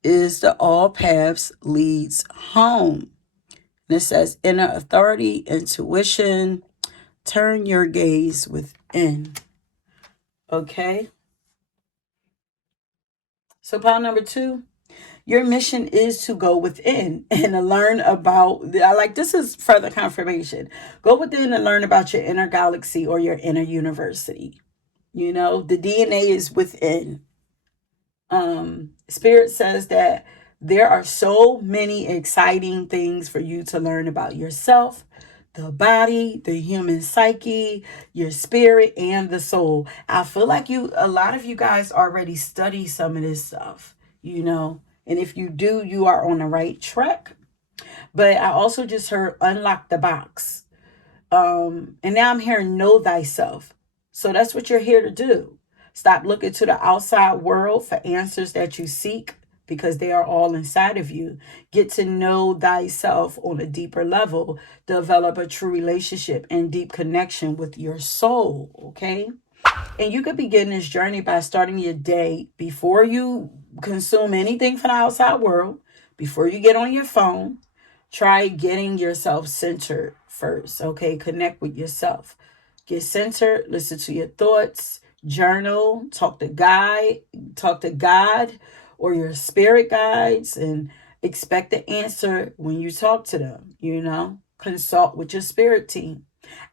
is the All Paths Leads Home. And it says inner authority, intuition, turn your gaze within. Okay. So pile number 2, your mission is to go within and to learn about, I like this is further confirmation. Go within and learn about your inner galaxy or your inner university. The DNA is within. Spirit says that there are so many exciting things for you to learn about yourself, the body, the human psyche, your spirit, and the soul. I feel like a lot of you guys already study some of this stuff. And if you do, you are on the right track. But I also just heard unlock the box. And now I'm hearing know thyself. So that's what you're here to do. Stop looking to the outside world for answers that you seek because they are all inside of you. Get to know thyself on a deeper level. Develop a true relationship and deep connection with your soul. Okay. And you could begin this journey by starting your day before you consume anything from the outside world, before you get on your phone. Try getting yourself centered first. Okay. Connect with yourself. Get centered, listen to your thoughts, journal, talk to God or your spirit guides, and Expect the answer when you talk to them, consult with your spirit team.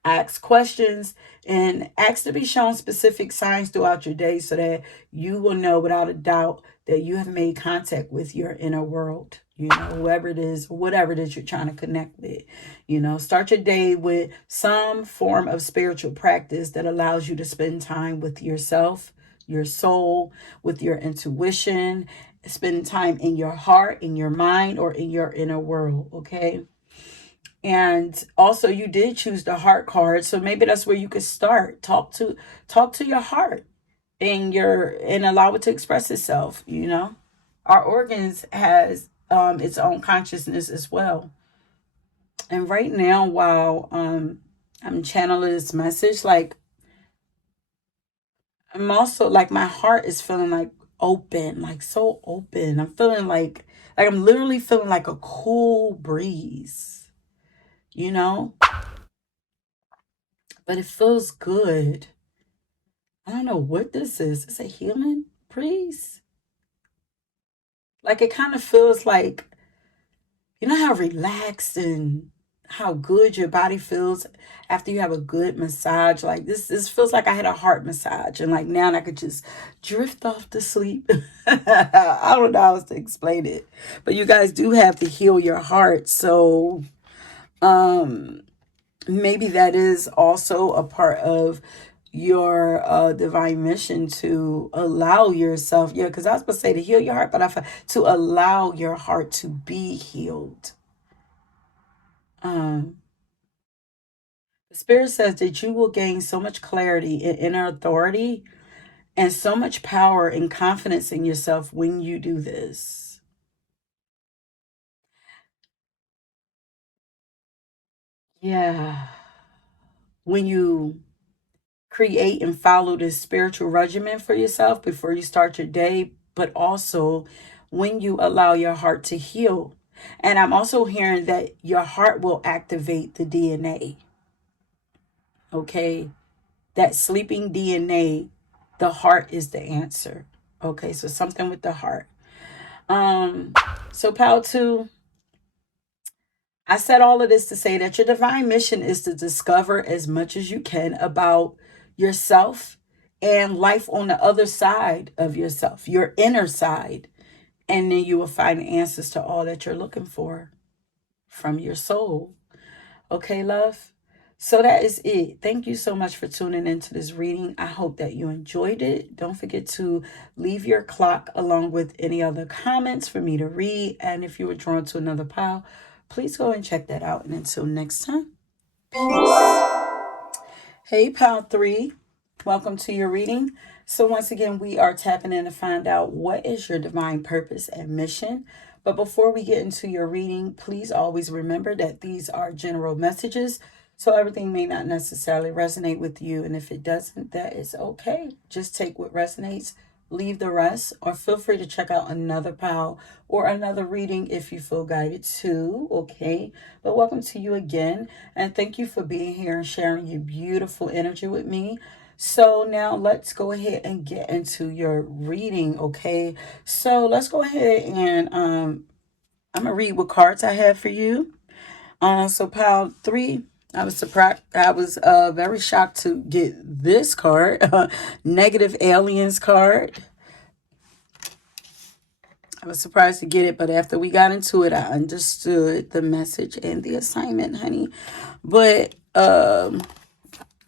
Ask questions and ask to be shown specific signs throughout your day so that you will know without a doubt that you have made contact with your inner world, whoever it is, whatever it is you're trying to connect with. Start your day with some form of spiritual practice that allows you to spend time with yourself, your soul, with your intuition, spend time in your heart, in your mind, or in your inner world, okay? And also you did choose the heart card, so maybe that's where you could start. Talk to your heart and allow it to express itself. Our organs has its own consciousness as well. And right now, while I'm channeling this message, like I'm also like my heart is feeling like open, like so open. I'm feeling like I'm literally feeling like a cool breeze, you know? But it feels good. I don't know what this is. It's a healing breeze. Like it kind of feels like, how relaxed and how good your body feels after you have a good massage. Like this feels like I had a heart massage and like now I could just drift off to sleep. I don't know how else to explain it. But you guys do have to heal your heart. So maybe that is also a part of your divine mission to allow yourself, because I was going to say to heal your heart, but to allow your heart to be healed. um the spirit says that you will gain so much clarity and inner authority and so much power and confidence in yourself when you do this. Yeah, when you create and follow this spiritual regimen for yourself before you start your day, but also when you allow your heart to heal. And I'm also hearing that your heart will activate the DNA, okay? That sleeping DNA, the heart is the answer. Okay, so something with the heart. Um, so Pal 2, I said all of this to say that your divine mission is to discover as much as you can about yourself and life on the other side of yourself, your inner side. And then you will find answers to all that you're looking for from your soul. Okay, love? So that is it. Thank you so much for tuning into this reading. I hope that you enjoyed it. Don't forget to leave your clock along with any other comments for me to read. And if you were drawn to another pile, please go and check that out. And until next time, peace. Hey, pile 3. Welcome to your reading. So once again, we are tapping in to find out what is your divine purpose and mission. But before we get into your reading, please always remember that these are general messages. So everything may not necessarily resonate with you. And if it doesn't, that is okay. Just take what resonates, leave the rest, or feel free to check out another pile or another reading if you feel guided to. Okay. But welcome to you again. And thank you for being here and sharing your beautiful energy with me. So now let's go ahead and get into your reading, okay? So let's go ahead and I'm gonna read what cards I have for you. So pile 3, I was surprised. I was very shocked to get this card, negative aliens card. I was surprised to get it, but after we got into it, I understood the message and the assignment, honey. But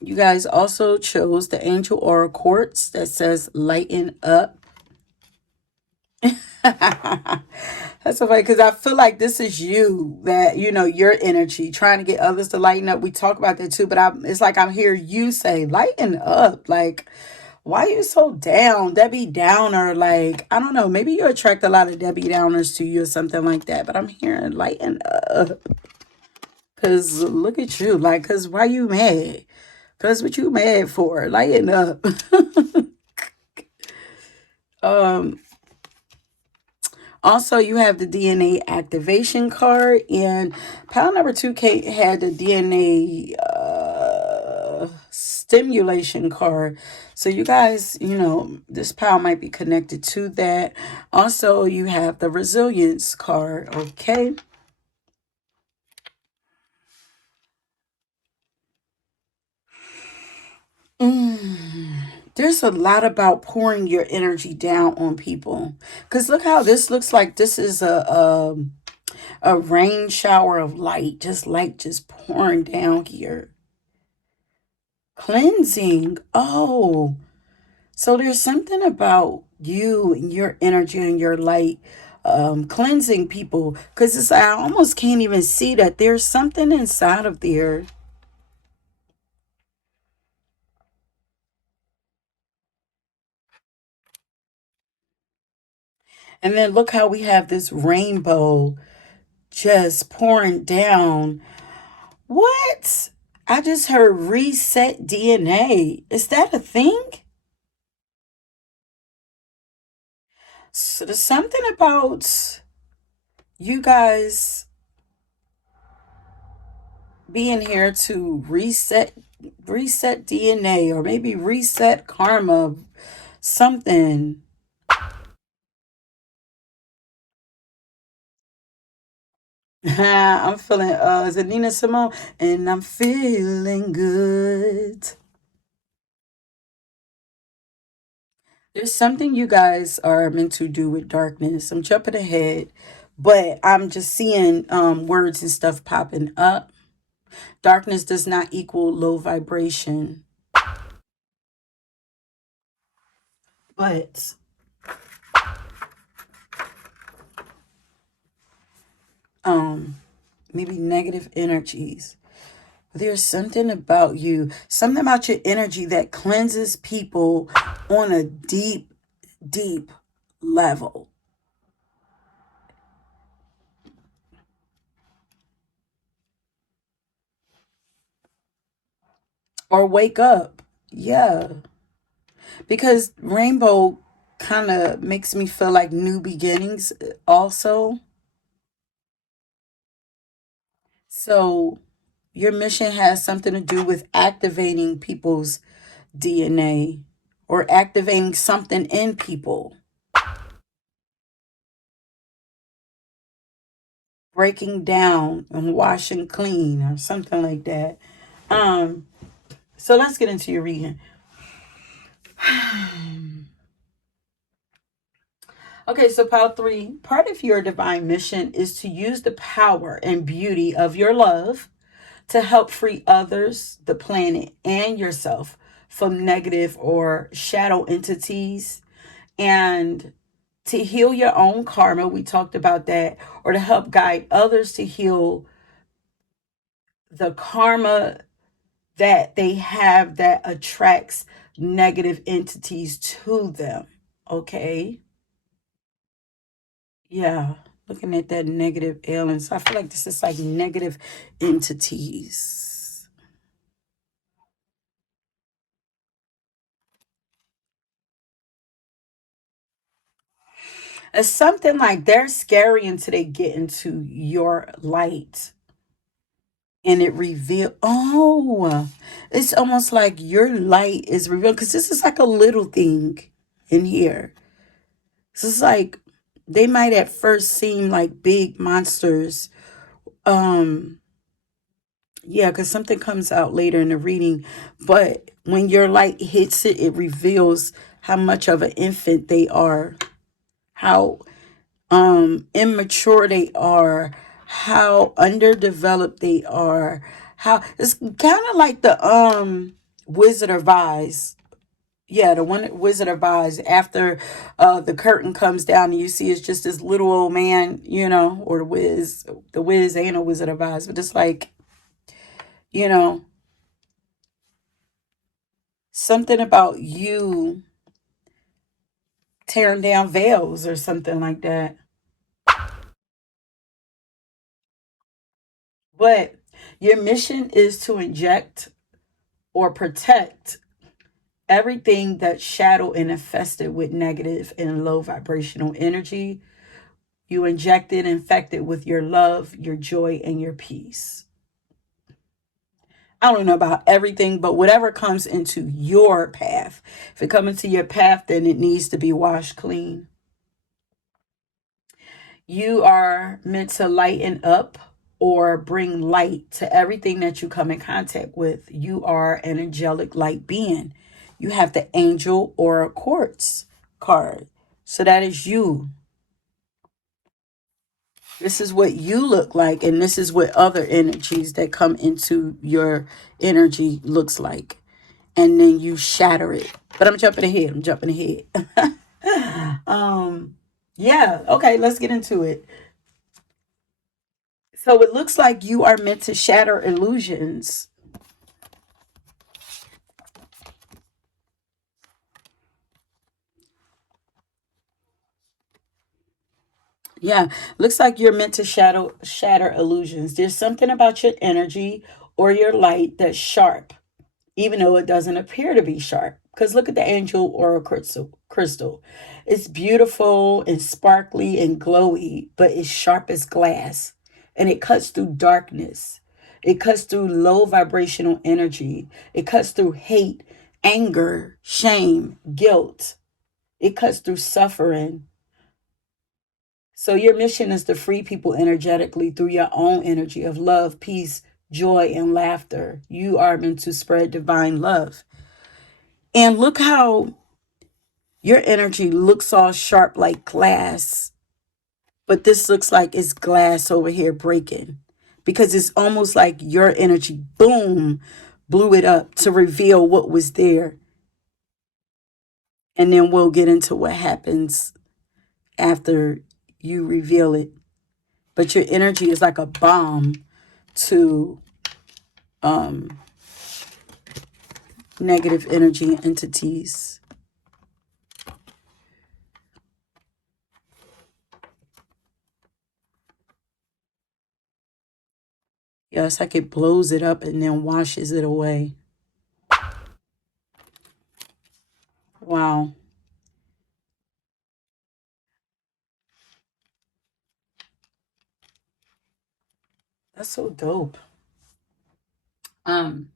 you guys also chose the Angel Aura Quartz that says lighten up. That's so funny because I feel like this is you, that, your energy, trying to get others to lighten up. We talk about that too, but it's like I'm hearing you say, lighten up. Like, why are you so down? Debbie Downer. Like, I don't know. Maybe you attract a lot of Debbie Downers to you or something like that, but I'm hearing lighten up. Because look at you. Like, because why you mad? Because what you mad for? Lighten up. Also, you have the DNA activation card, and pile number 2 Kate had the DNA stimulation card. So you guys, this power might be connected to that. Also, you have the resilience card, okay? There's a lot about pouring your energy down on people. Because look how this looks like this is a rain shower of light, just light just pouring down here. Cleansing. Oh, so there's something about you and your energy and your light cleansing people. Because I almost can't even see that there's something inside of there. And then look how we have this rainbow just pouring down. What? I just heard reset DNA. Is that a thing? So there's something about you guys being here to reset DNA or maybe reset karma, something. I'm feeling is it Nina Simone? And I'm feeling good. There's something you guys are meant to do with darkness. I'm jumping ahead, but I'm just seeing words and stuff popping up. Darkness does not equal low vibration, but um maybe negative energies. There's something about you, something about your energy that cleanses people on a deep, deep level. Or wake up. Yeah. Because rainbow kind of makes me feel like new beginnings also. So your mission has something to do with activating people's DNA or activating something in people, breaking down and washing clean or something like that. Um, so let's get into your reading. Okay, so part three, part of your divine mission is to use the power and beauty of your love to help free others, the planet, and yourself from negative or shadow entities and to heal your own karma. We talked about that, or to help guide others to heal the karma that they have that attracts negative entities to them. Okay. Yeah. Looking at that negative aliens. I feel like this is like negative entities. It's something like they're scary until they get into your light and it reveal. Oh, it's almost like your light is revealed because this is like a little thing in here. This is like they might at first seem like big monsters. Um, yeah, because something comes out later in the reading, but when your light hits it, it reveals how much of an infant they are, how immature they are, how underdeveloped they are, how it's kind of like the Wizard of Oz. Yeah, the one Wizard of Oz. After the curtain comes down and you see it's just this little old man, or the Wiz ain't a Wizard of Oz, but it's like, you know something about you tearing down veils or something like that. But your mission is to inject or protect everything that's shadow and infested with negative and low vibrational energy. You inject it, infect it with your love, your joy, and your peace. I don't know about everything, but whatever comes into your path. If it comes into your path, then it needs to be washed clean. You are meant to lighten up or bring light to everything that you come in contact with. You are an angelic light being. You have the angel or a quartz card. So that is you. This is what you look like, and this is what other energies that come into your energy looks like. And then you shatter it. But I'm jumping ahead. Yeah, okay, let's get into it. So it looks like you are meant to shatter illusions. Yeah, looks like you're meant to shatter illusions. There's something about your energy or your light that's sharp, even though it doesn't appear to be sharp. Because look at the angel or a crystal. It's beautiful and sparkly and glowy, but it's sharp as glass. And it cuts through darkness. It cuts through low vibrational energy. It cuts through hate, anger, shame, guilt. It cuts through suffering. So your mission is to free people energetically through your own energy of love, peace, joy, and laughter. You are meant to spread divine love. And look how your energy looks all sharp like glass, but this looks like it's glass over here breaking because it's almost like your energy, boom, blew it up to reveal what was there. And then we'll get into what happens after you reveal it. But your energy is like a bomb to um, negative energy entities. Yeah, it's like it blows it up and then washes it away. Wow, that's so dope. Um,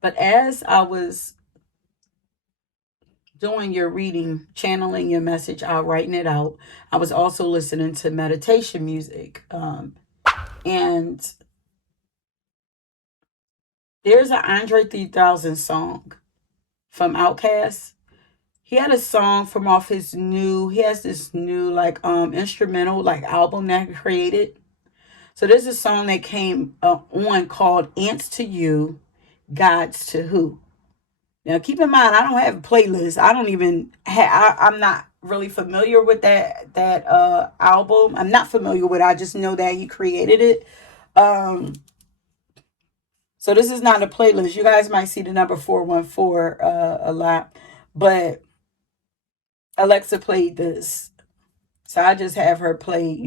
but as I was doing your reading, channeling your message out, writing it out, I was also listening to meditation music. And there's an Andre 3000 song from Outkast. He had a song from off his new, he has this new like instrumental like album that he created. So there's a song that came on called Ants to You, Gods to Who. Now, keep in mind, I don't have a playlist. I don't even I'm not really familiar with that album. I'm not familiar with it. I just know that he created it. Um, so this is not a playlist. You guys might see the number 414 a lot, but Alexa played this. So I just have her play.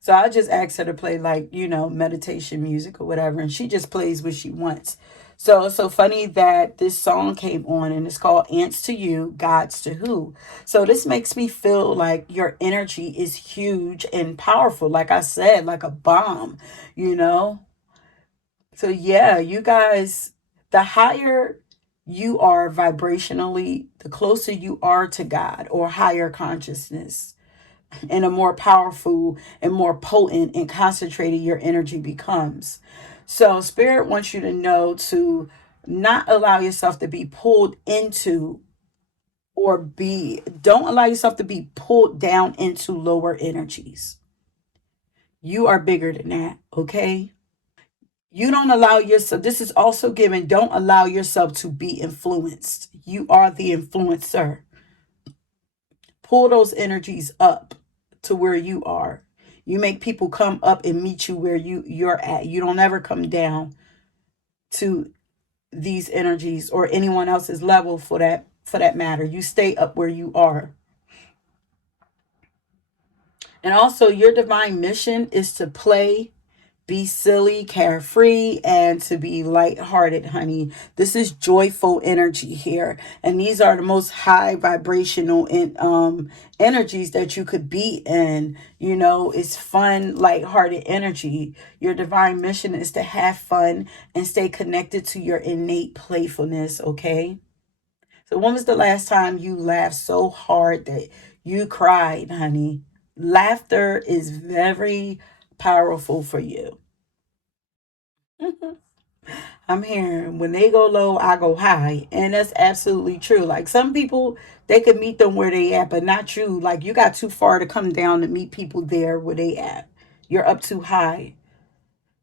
So I just ask her to play like meditation music or whatever, and she just plays what she wants. So it's so funny that this song came on and it's called Ants to You, Gods to Who. So this makes me feel like your energy is huge and powerful. Like I said, like a bomb, you know? So yeah, you guys, the higher you are vibrationally, the closer you are to God or higher consciousness, and a more powerful and more potent and concentrated your energy becomes. So spirit wants you to know to not allow yourself to be pulled into or be don't allow yourself to be pulled down into lower energies. You are bigger than that, okay? You don't allow yourself, this is also given, don't allow yourself to be influenced. You are the influencer. Pull those energies up to where you are. You make people come up and meet you where you're at. You don't ever come down to these energies or anyone else's level for that matter. You stay up where you are. And also your divine mission is to play, be silly, carefree, and to be lighthearted, honey. This is joyful energy here. And these are the most high vibrational energies that you could be in. You know, it's fun, lighthearted energy. Your divine mission is to have fun and stay connected to your innate playfulness, okay? So when was the last time you laughed so hard that you cried, honey? Laughter is very powerful for you. I'm hearing when they go low, I go high. And that's absolutely true. Like some people, they could meet them where they at, but not you. Like you got too far to come down to meet people there where they at. You're up too high.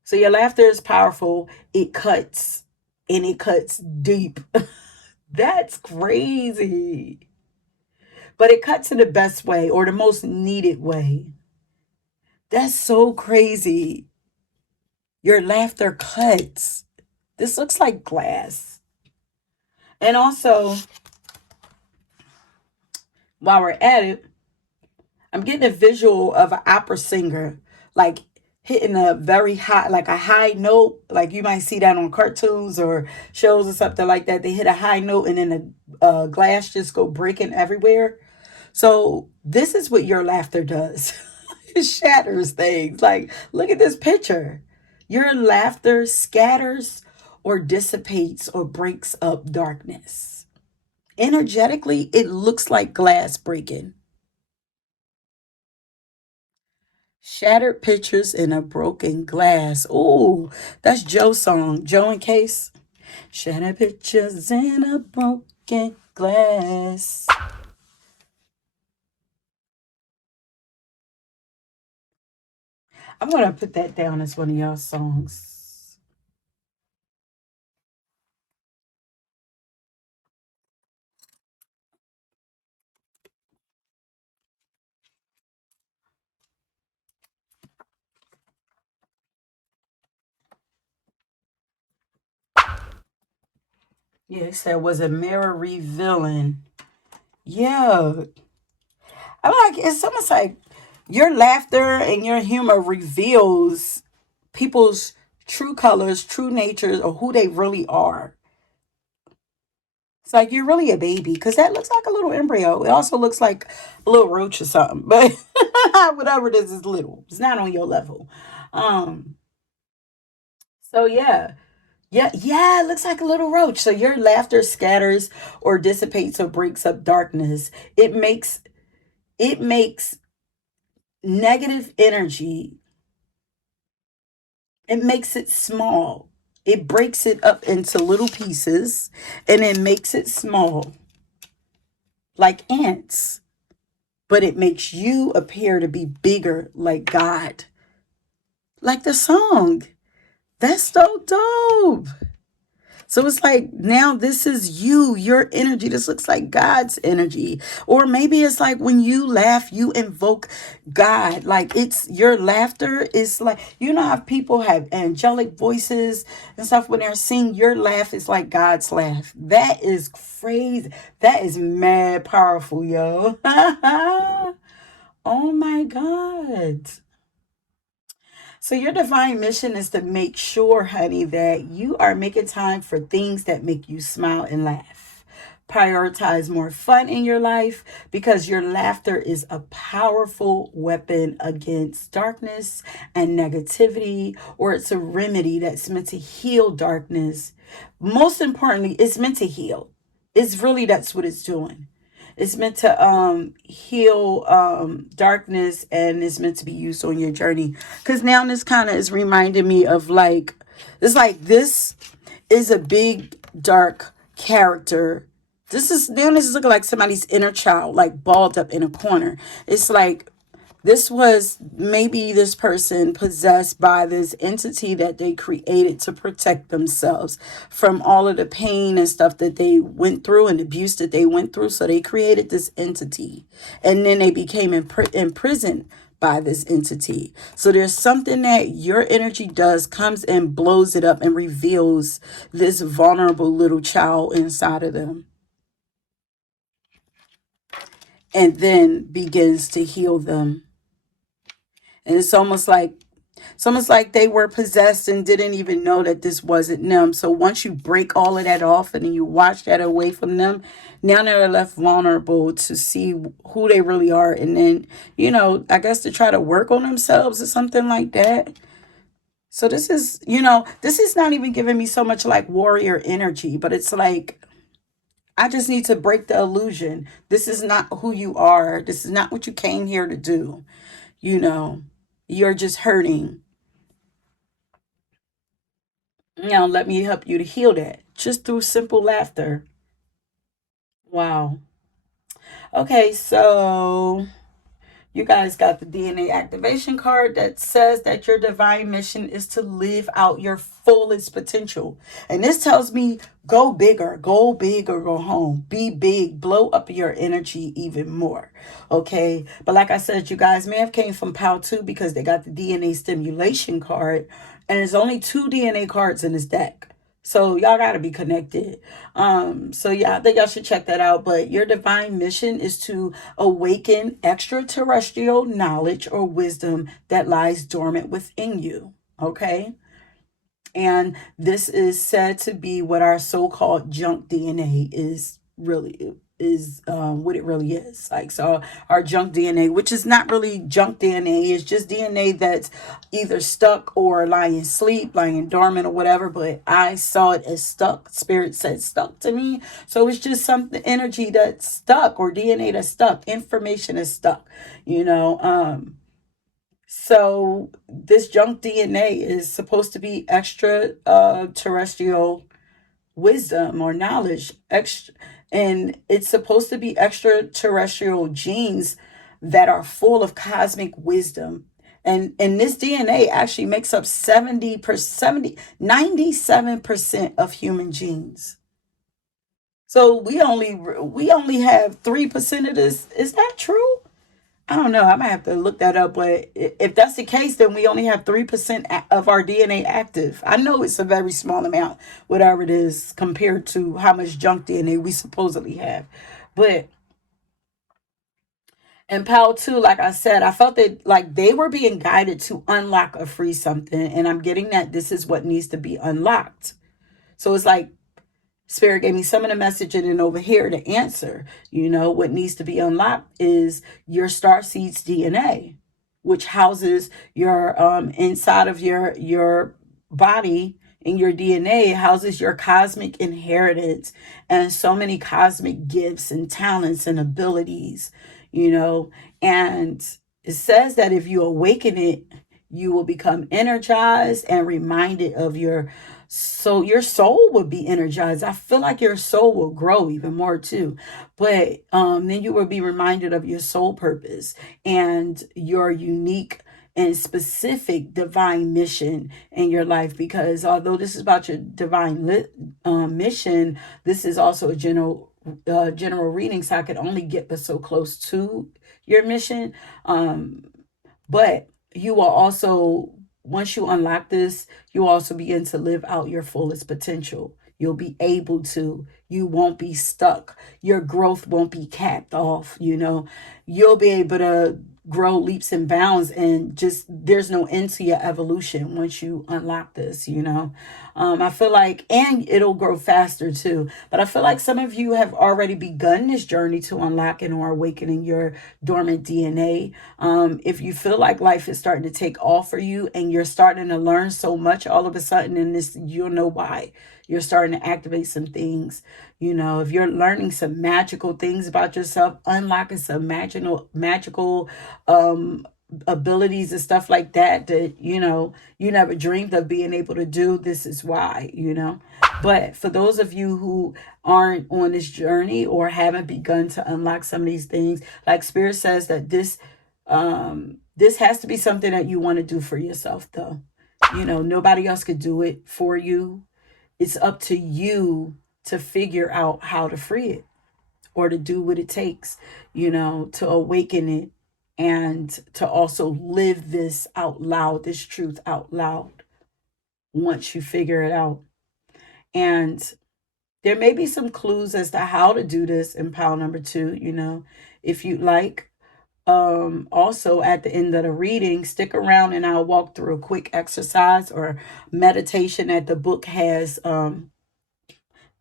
So your laughter is powerful. It cuts and it cuts deep. That's crazy. But it cuts in the best way or the most needed way. That's so crazy. Your laughter cuts. This looks like glass. And also, while we're at it, I'm getting a visual of an opera singer, like hitting a very high, like a high note. Like you might see that on cartoons or shows or something like that. They hit a high note and then the glass just go breaking everywhere. So this is what your laughter does. It shatters things. Like, look at this picture. Your laughter scatters or dissipates or breaks up darkness. Energetically, it looks like glass breaking. Shattered pictures in a broken glass. Ooh, that's Joe's song. Joe and Case. Shattered pictures in a broken glass. I'm going to put that down as one of y'all songs. Yeah, it said, was a mirror revealing. Yeah. I'm like, it's almost like your laughter and your humor reveals people's true colors, true natures, or who they really are. It's like you're really a baby because that looks like a little embryo. It also looks like a little roach or something, but whatever it is little. It's not on your level. Um, so yeah. Yeah, it looks like a little roach. So your laughter scatters or dissipates or breaks up darkness. It makes negative energy, it makes it small. It breaks it up into little pieces and it makes it small, like ants. But it makes you appear to be bigger, like God. Like the song. That's so dope. So it's like now this is you, your energy. This looks like God's energy. Or maybe it's like when you laugh, you invoke God. Like it's your laughter is like, you know how people have angelic voices and stuff when they're singing, your laugh is like God's laugh. That is crazy. That is mad powerful, yo. Oh my God. So your divine mission is to make sure, honey, that you are making time for things that make you smile and laugh. Prioritize more fun in your life because your laughter is a powerful weapon against darkness and negativity, or it's a remedy that's meant to heal darkness. Most importantly, it's meant to heal. It's really that's what it's doing. It's meant to heal darkness, and it's meant to be used on your journey. Because now this kind of is reminding me of like, it's like this is a big dark character. This is looking like somebody's inner child, like balled up in a corner. It's like this was maybe this person possessed by this entity that they created to protect themselves from all of the pain and stuff that they went through and abuse that they went through. So they created this entity and then they became imprisoned by this entity. So there's something that your energy does, comes and blows it up and reveals this vulnerable little child inside of them and then begins to heal them. And it's almost like It's almost like they were possessed and didn't even know that this wasn't them. So once you break all of that off and then you wash that away from them, now they're left vulnerable to see who they really are. And then, I guess to try to work on themselves or something like that. So this is not even giving me so much like warrior energy, but it's like, I just need to break the illusion. This is not who you are. This is not what you came here to do. You know, you're just hurting. Let me help you to heal that just through simple laughter. Wow. Okay, so you guys got the DNA activation card that says that your divine mission is to live out your fullest potential. And this tells me go big or go home. Be big, blow up your energy even more. Okay. But like I said, you guys may have came from PAL 2 because they got the DNA stimulation card. And there's only 2 DNA cards in this deck. So y'all gotta be connected. So yeah, I think y'all should check that out. But your divine mission is to awaken extraterrestrial knowledge or wisdom that lies dormant within you. Okay. And this is said to be what our so-called junk DNA is what it really is. Like, so our junk DNA, which is not really junk DNA, is just DNA that's either stuck or lying asleep, lying dormant or whatever. But I saw it as stuck. Spirit said stuck to me. So it's just something energy that's stuck, or DNA that's stuck, information that's stuck, you know. So this junk DNA is supposed to be extra terrestrial wisdom or knowledge, extra, and it's supposed to be extraterrestrial genes that are full of cosmic wisdom. And this DNA actually makes up 97% of human genes. So we only have 3% of this. Is that true? I don't know. I might have to look that up. But if that's the case, then we only have 3% of our DNA active. I know it's a very small amount, whatever it is, compared to how much junk DNA we supposedly have. But in PAL 2, like I said, I felt that like they were being guided to unlock or free something. And I'm getting that this is what needs to be unlocked. So it's like Spirit gave me some of the message, and then over here the answer. What needs to be unlocked is your star seed's DNA, which houses your inside of your body. In your DNA houses your cosmic inheritance and so many cosmic gifts and talents and abilities, you know. And it says that if you awaken it, you will become energized and reminded of your soul would be energized. I feel like your soul will grow even more too. But then you will be reminded of your soul purpose and your unique and specific divine mission in your life. Because although this is about your mission, this is also a general reading, so I could only get but so close to your mission. But you will also, once you unlock this, you also begin to live out your fullest potential. You'll be able to. You won't be stuck. Your growth won't be capped off. You'll be able to grow leaps and bounds, and just there's no end to your evolution once you unlock this. I feel like, and it'll grow faster too. But I feel like some of you have already begun this journey to unlocking or awakening your dormant DNA. If you feel like life is starting to take off for you and you're starting to learn so much all of a sudden, and this, you'll know why. You're starting to activate some things. If you're learning some magical things about yourself, unlocking some magical abilities and stuff like that you never dreamed of being able to do, this is why. But for those of you who aren't on this journey or haven't begun to unlock some of these things, like Spirit says that this has to be something that you want to do for yourself, though. Nobody else could do it for you. It's up to you to figure out how to free it, or to do what it takes, to awaken it, and to also live this out loud, this truth out loud, once you figure it out. And there may be some clues as to how to do this in pile number 2, if you'd like. Also, at the end of the reading, stick around and I'll walk through a quick exercise or meditation that the book has,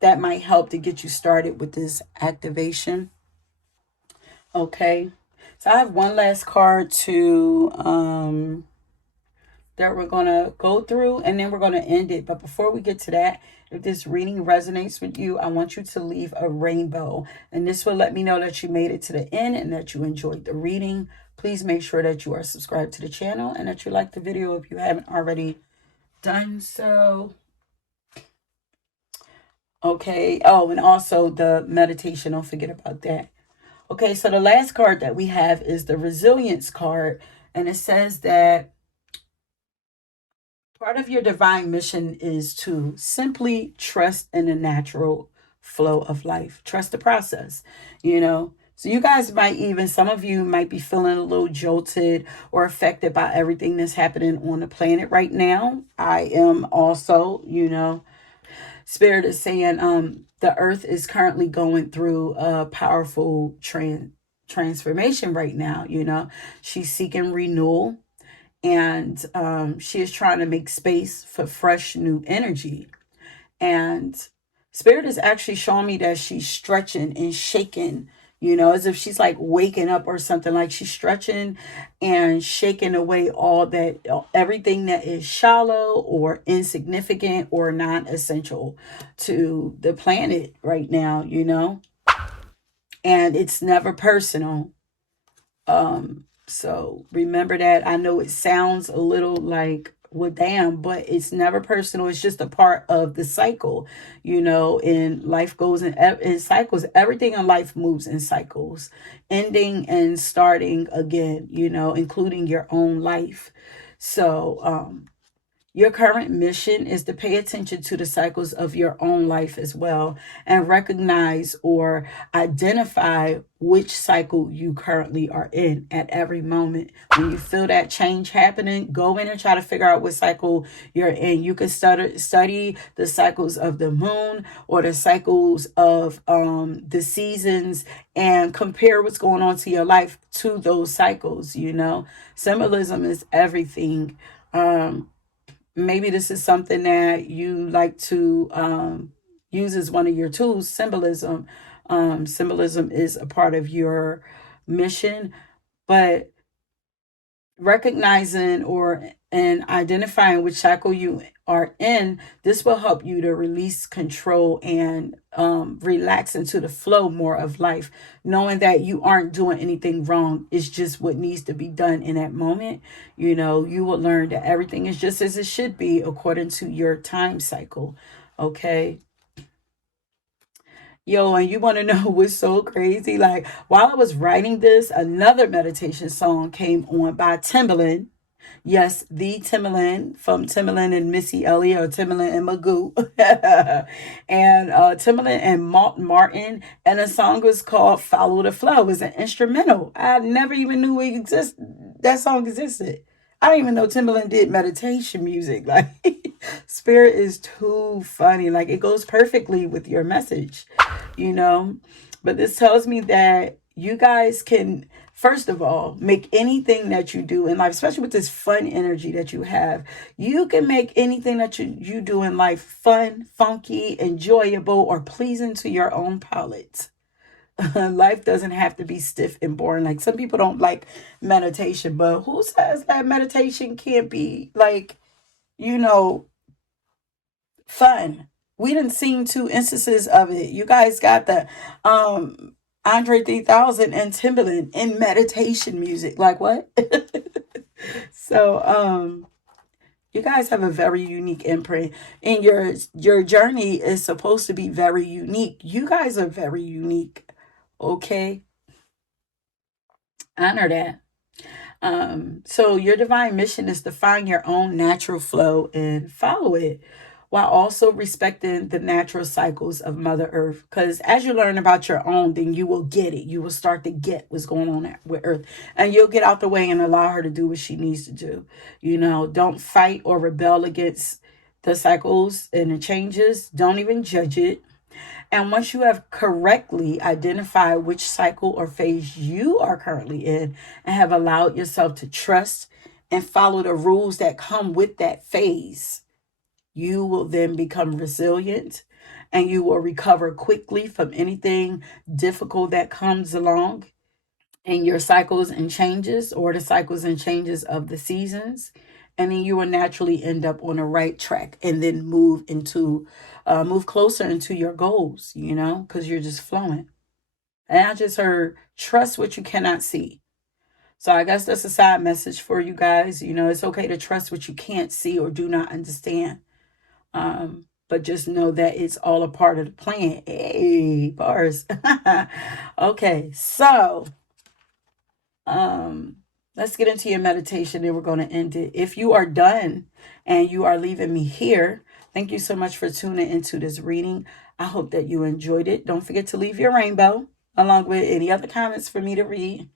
that might help to get you started with this activation. Okay. So I have one last card to that we're going to go through, and then we're going to end it. But before we get to that, if this reading resonates with you, I want you to leave a rainbow, and this will let me know that you made it to the end and that you enjoyed the reading. Please make sure that you are subscribed to the channel and that you like the video if you haven't already done so. Okay. Oh, and also the meditation, don't forget about that. Okay, so the last card that we have is the resilience card, and it says that part of your divine mission is to simply trust in the natural flow of life. Trust the process, you know. So you guys might even, some of you might be feeling a little jolted or affected by everything that's happening on the planet right now. I am also, you know. Spirit is saying the earth is currently going through a powerful transformation right now, you know. She's seeking renewal, and she is trying to make space for fresh new energy. And Spirit is actually showing me that she's stretching and shaking, you know, as if she's like waking up or something. Like she's stretching and shaking away all that, everything that is shallow or insignificant or non-essential to the planet right now, you know. And it's never personal. So remember that. I know it sounds a little like, well, damn, but it's never personal. It's just a part of the cycle, you know, and life goes in cycles. Everything in life moves in cycles, ending and starting again, you know, including your own life. So, your current mission is to pay attention to the cycles of your own life as well and recognize or identify which cycle you currently are in at every moment. When you feel that change happening, go in and try to figure out what cycle you're in. You can study the cycles of the moon or the cycles of the seasons and compare what's going on to your life to those cycles, you know. Symbolism is everything. Maybe this is something that you like to use as one of your tools. Symbolism is a part of your mission, but recognizing or and identifying which cycle you are in, this will help you to release control and relax into the flow more of life, knowing that you aren't doing anything wrong. It's just what needs to be done in that moment. You know, you will learn that everything is just as it should be according to your time cycle. Okay. Yo, and you want to know what's so crazy? Like, while I was writing this, another meditation song came on by Timbaland. Yes, the Timbaland from Timbaland and Missy Elliott, or Timbaland and Magoo. And Timbaland and Martin. And the song was called Follow the Flow. It was an instrumental. I never even knew that song existed. I didn't even know Timbaland did meditation music. Like, Spirit is too funny. Like, it goes perfectly with your message, you know. But this tells me that you guys can, first of all, make anything that you do in life, especially with this fun energy that you have, you can make anything that you do in life fun, funky, enjoyable, or pleasing to your own palate. Life doesn't have to be stiff and boring. Like, some people don't like meditation, but who says that meditation can't be, like, you know, fun? We didn't seen two instances of it. You guys got the Andre 3000 and Timberland in meditation music. Like, what? So you guys have a very unique imprint, and your journey is supposed to be very unique. You guys are very unique. Okay, honor that. So your divine mission is to find your own natural flow and follow it while also respecting the natural cycles of Mother Earth. Because as you learn about your own, then you will get it. You will start to get what's going on with Earth. And you'll get out the way and allow her to do what she needs to do. You know, don't fight or rebel against the cycles and the changes. Don't even judge it. And once you have correctly identified which cycle or phase you are currently in and have allowed yourself to trust and follow the rules that come with that phase, you will then become resilient and you will recover quickly from anything difficult that comes along in your cycles and changes, or the cycles and changes of the seasons. And then you will naturally end up on the right track and then move closer into your goals, because you're just flowing. And I just heard, trust what you cannot see. So I guess that's a side message for you guys. It's okay to trust what you can't see or do not understand. But just know that it's all a part of the plan. Hey, bars. Okay, so let's get into your meditation and we're going to end it. If you are done and you are leaving me here, thank you so much for tuning into this reading. I hope that you enjoyed it. Don't forget to leave your rainbow along with any other comments for me to read.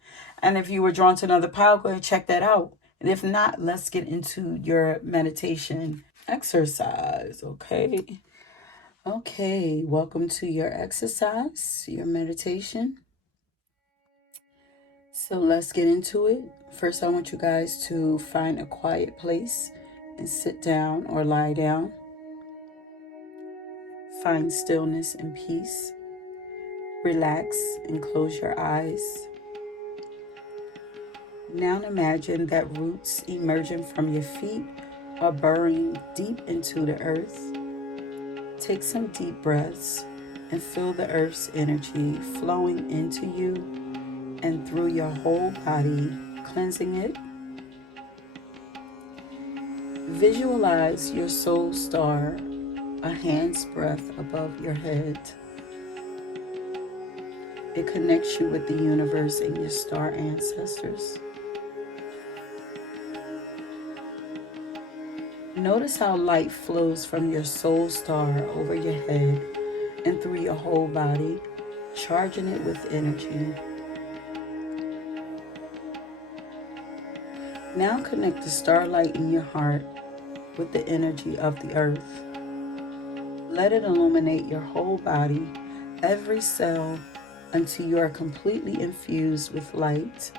And if you were drawn to another pile, go ahead and check that out. And if not, let's get into your meditation exercise. Okay, welcome to your exercise, your meditation. So let's get into it. First, I want you guys to find a quiet place and sit down or lie down. Find stillness and peace. Relax and close your eyes. Now imagine that roots emerging from your feet are burrowing deep into the earth. Take some deep breaths and feel the earth's energy flowing into you and through your whole body, cleansing it. Visualize your soul star a hand's breadth above your head. It connects you with the universe and your star ancestors. Notice how light flows from your soul star over your head and through your whole body, charging it with energy. Now connect the starlight in your heart with the energy of the earth. Let it illuminate your whole body, every cell, until you are completely infused with light.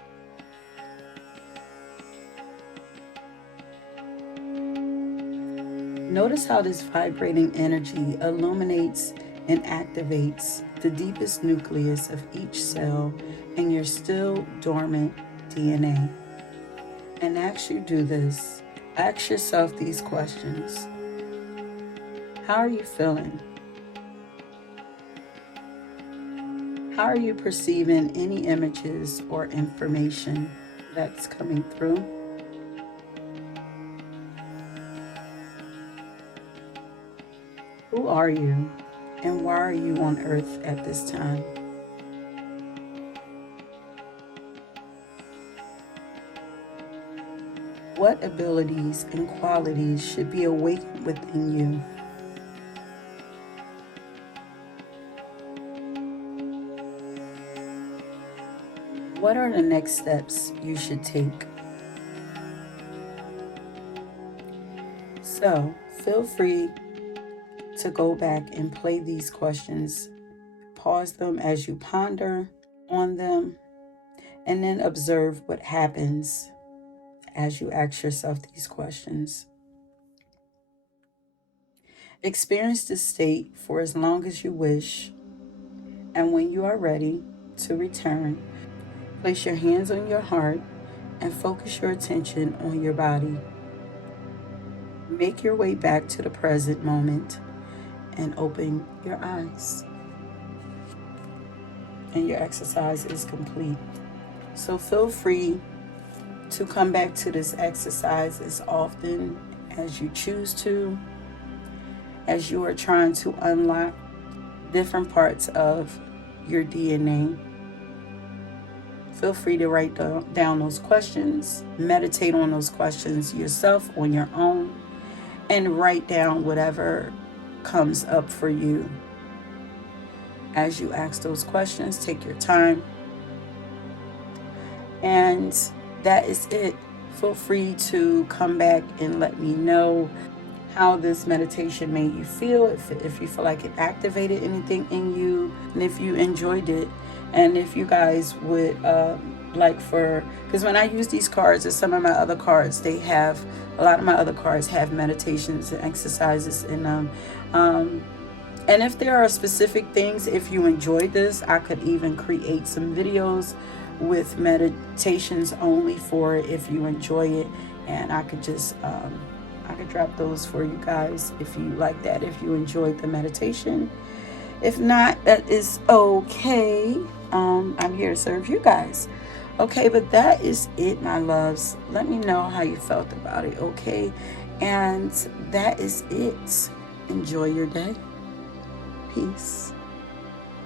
Notice how this vibrating energy illuminates and activates the deepest nucleus of each cell in your still dormant DNA. And as you do this, ask yourself these questions. How are you feeling? How are you perceiving any images or information that's coming through? Who are you and why are you on earth at this time? What abilities and qualities should be awakened within you? What are the next steps you should take? So, feel free to go back and play these questions. Pause them as you ponder on them, and then observe what happens as you ask yourself these questions. Experience this state for as long as you wish, and when you are ready to return, place your hands on your heart and focus your attention on your body. Make your way back to the present moment and open your eyes. And your exercise is complete. So feel free to come back to this exercise as often as you choose to, as you are trying to unlock different parts of your DNA. Feel free to write down those questions, meditate on those questions yourself on your own, and write down whatever comes up for you. As you ask those questions, take your time. And that is it. Feel free to come back and let me know how this meditation made you feel, if you feel like it activated anything in you, and if you enjoyed it, and if you guys would like for, because when I use these cards and some of my other cards, they have, a lot of my other cards have meditations and exercises in them. And if there are specific things, if you enjoyed this, I could even create some videos with meditations only for it if you enjoy it. And I could just, I could drop those for you guys if you like that, if you enjoyed the meditation. If not, that is okay. I'm here to serve you guys. Okay, but that is it, my loves. Let me know how you felt about it, okay? And that is it. Enjoy your day. Peace.